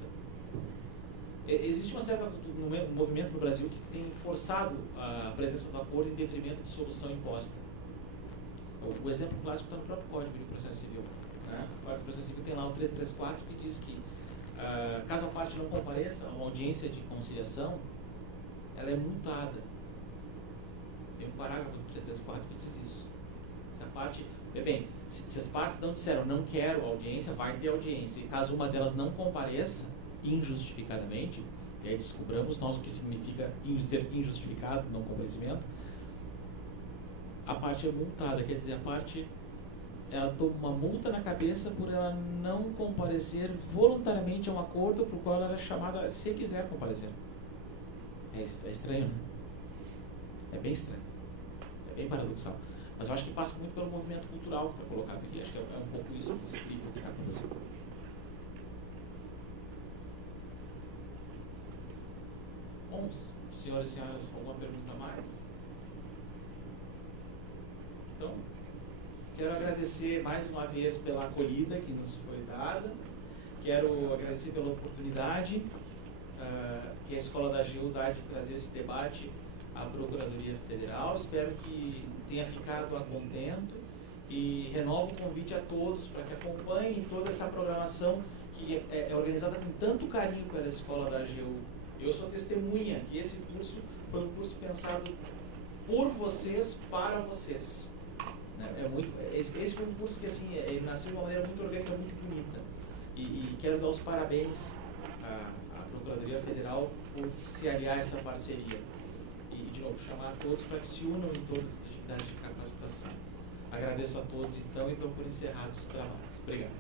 Existe um movimento no Brasil que tem forçado a presença do acordo em detrimento de solução imposta. O exemplo clássico está no próprio Código de Processo Civil. Né? O Código de Processo Civil tem lá o 334 que diz que Caso a parte não compareça a uma audiência de conciliação, ela é multada. Tem um parágrafo do 304 que diz isso. Se a parte, bem, se as partes não disseram não quero audiência, vai ter audiência. E caso uma delas não compareça injustificadamente, e aí descobramos nós o que significa ser injustificado, não comparecimento, a parte é multada, quer dizer, a parte ela toma uma multa na cabeça por ela não comparecer voluntariamente a um acordo para o qual ela é chamada se quiser comparecer. É estranho, né? É bem estranho. É bem paradoxal. Mas eu acho que passa muito pelo movimento cultural que está colocado aqui. Acho que é um pouco isso que explica o que está acontecendo. Bom, senhoras e senhores, alguma pergunta a mais? Então, quero agradecer mais uma vez pela acolhida que nos foi dada. Quero agradecer pela oportunidade que a Escola da AGU dá de trazer esse debate à Procuradoria Federal. Espero que tenha ficado a contento e renovo o convite a todos para que acompanhem toda essa programação que é organizada com tanto carinho pela Escola da AGU. Eu sou testemunha que esse curso foi um curso pensado por vocês, para vocês. Esse foi um curso que assim, ele nasceu de uma maneira muito orgânica, muito bonita. E quero dar os parabéns à Procuradoria Federal por se aliar a essa parceria. E, de novo, chamar a todos para que se unam em todas as atividades de capacitação. Agradeço a todos, então, e dou por encerrados os trabalhos. Obrigado.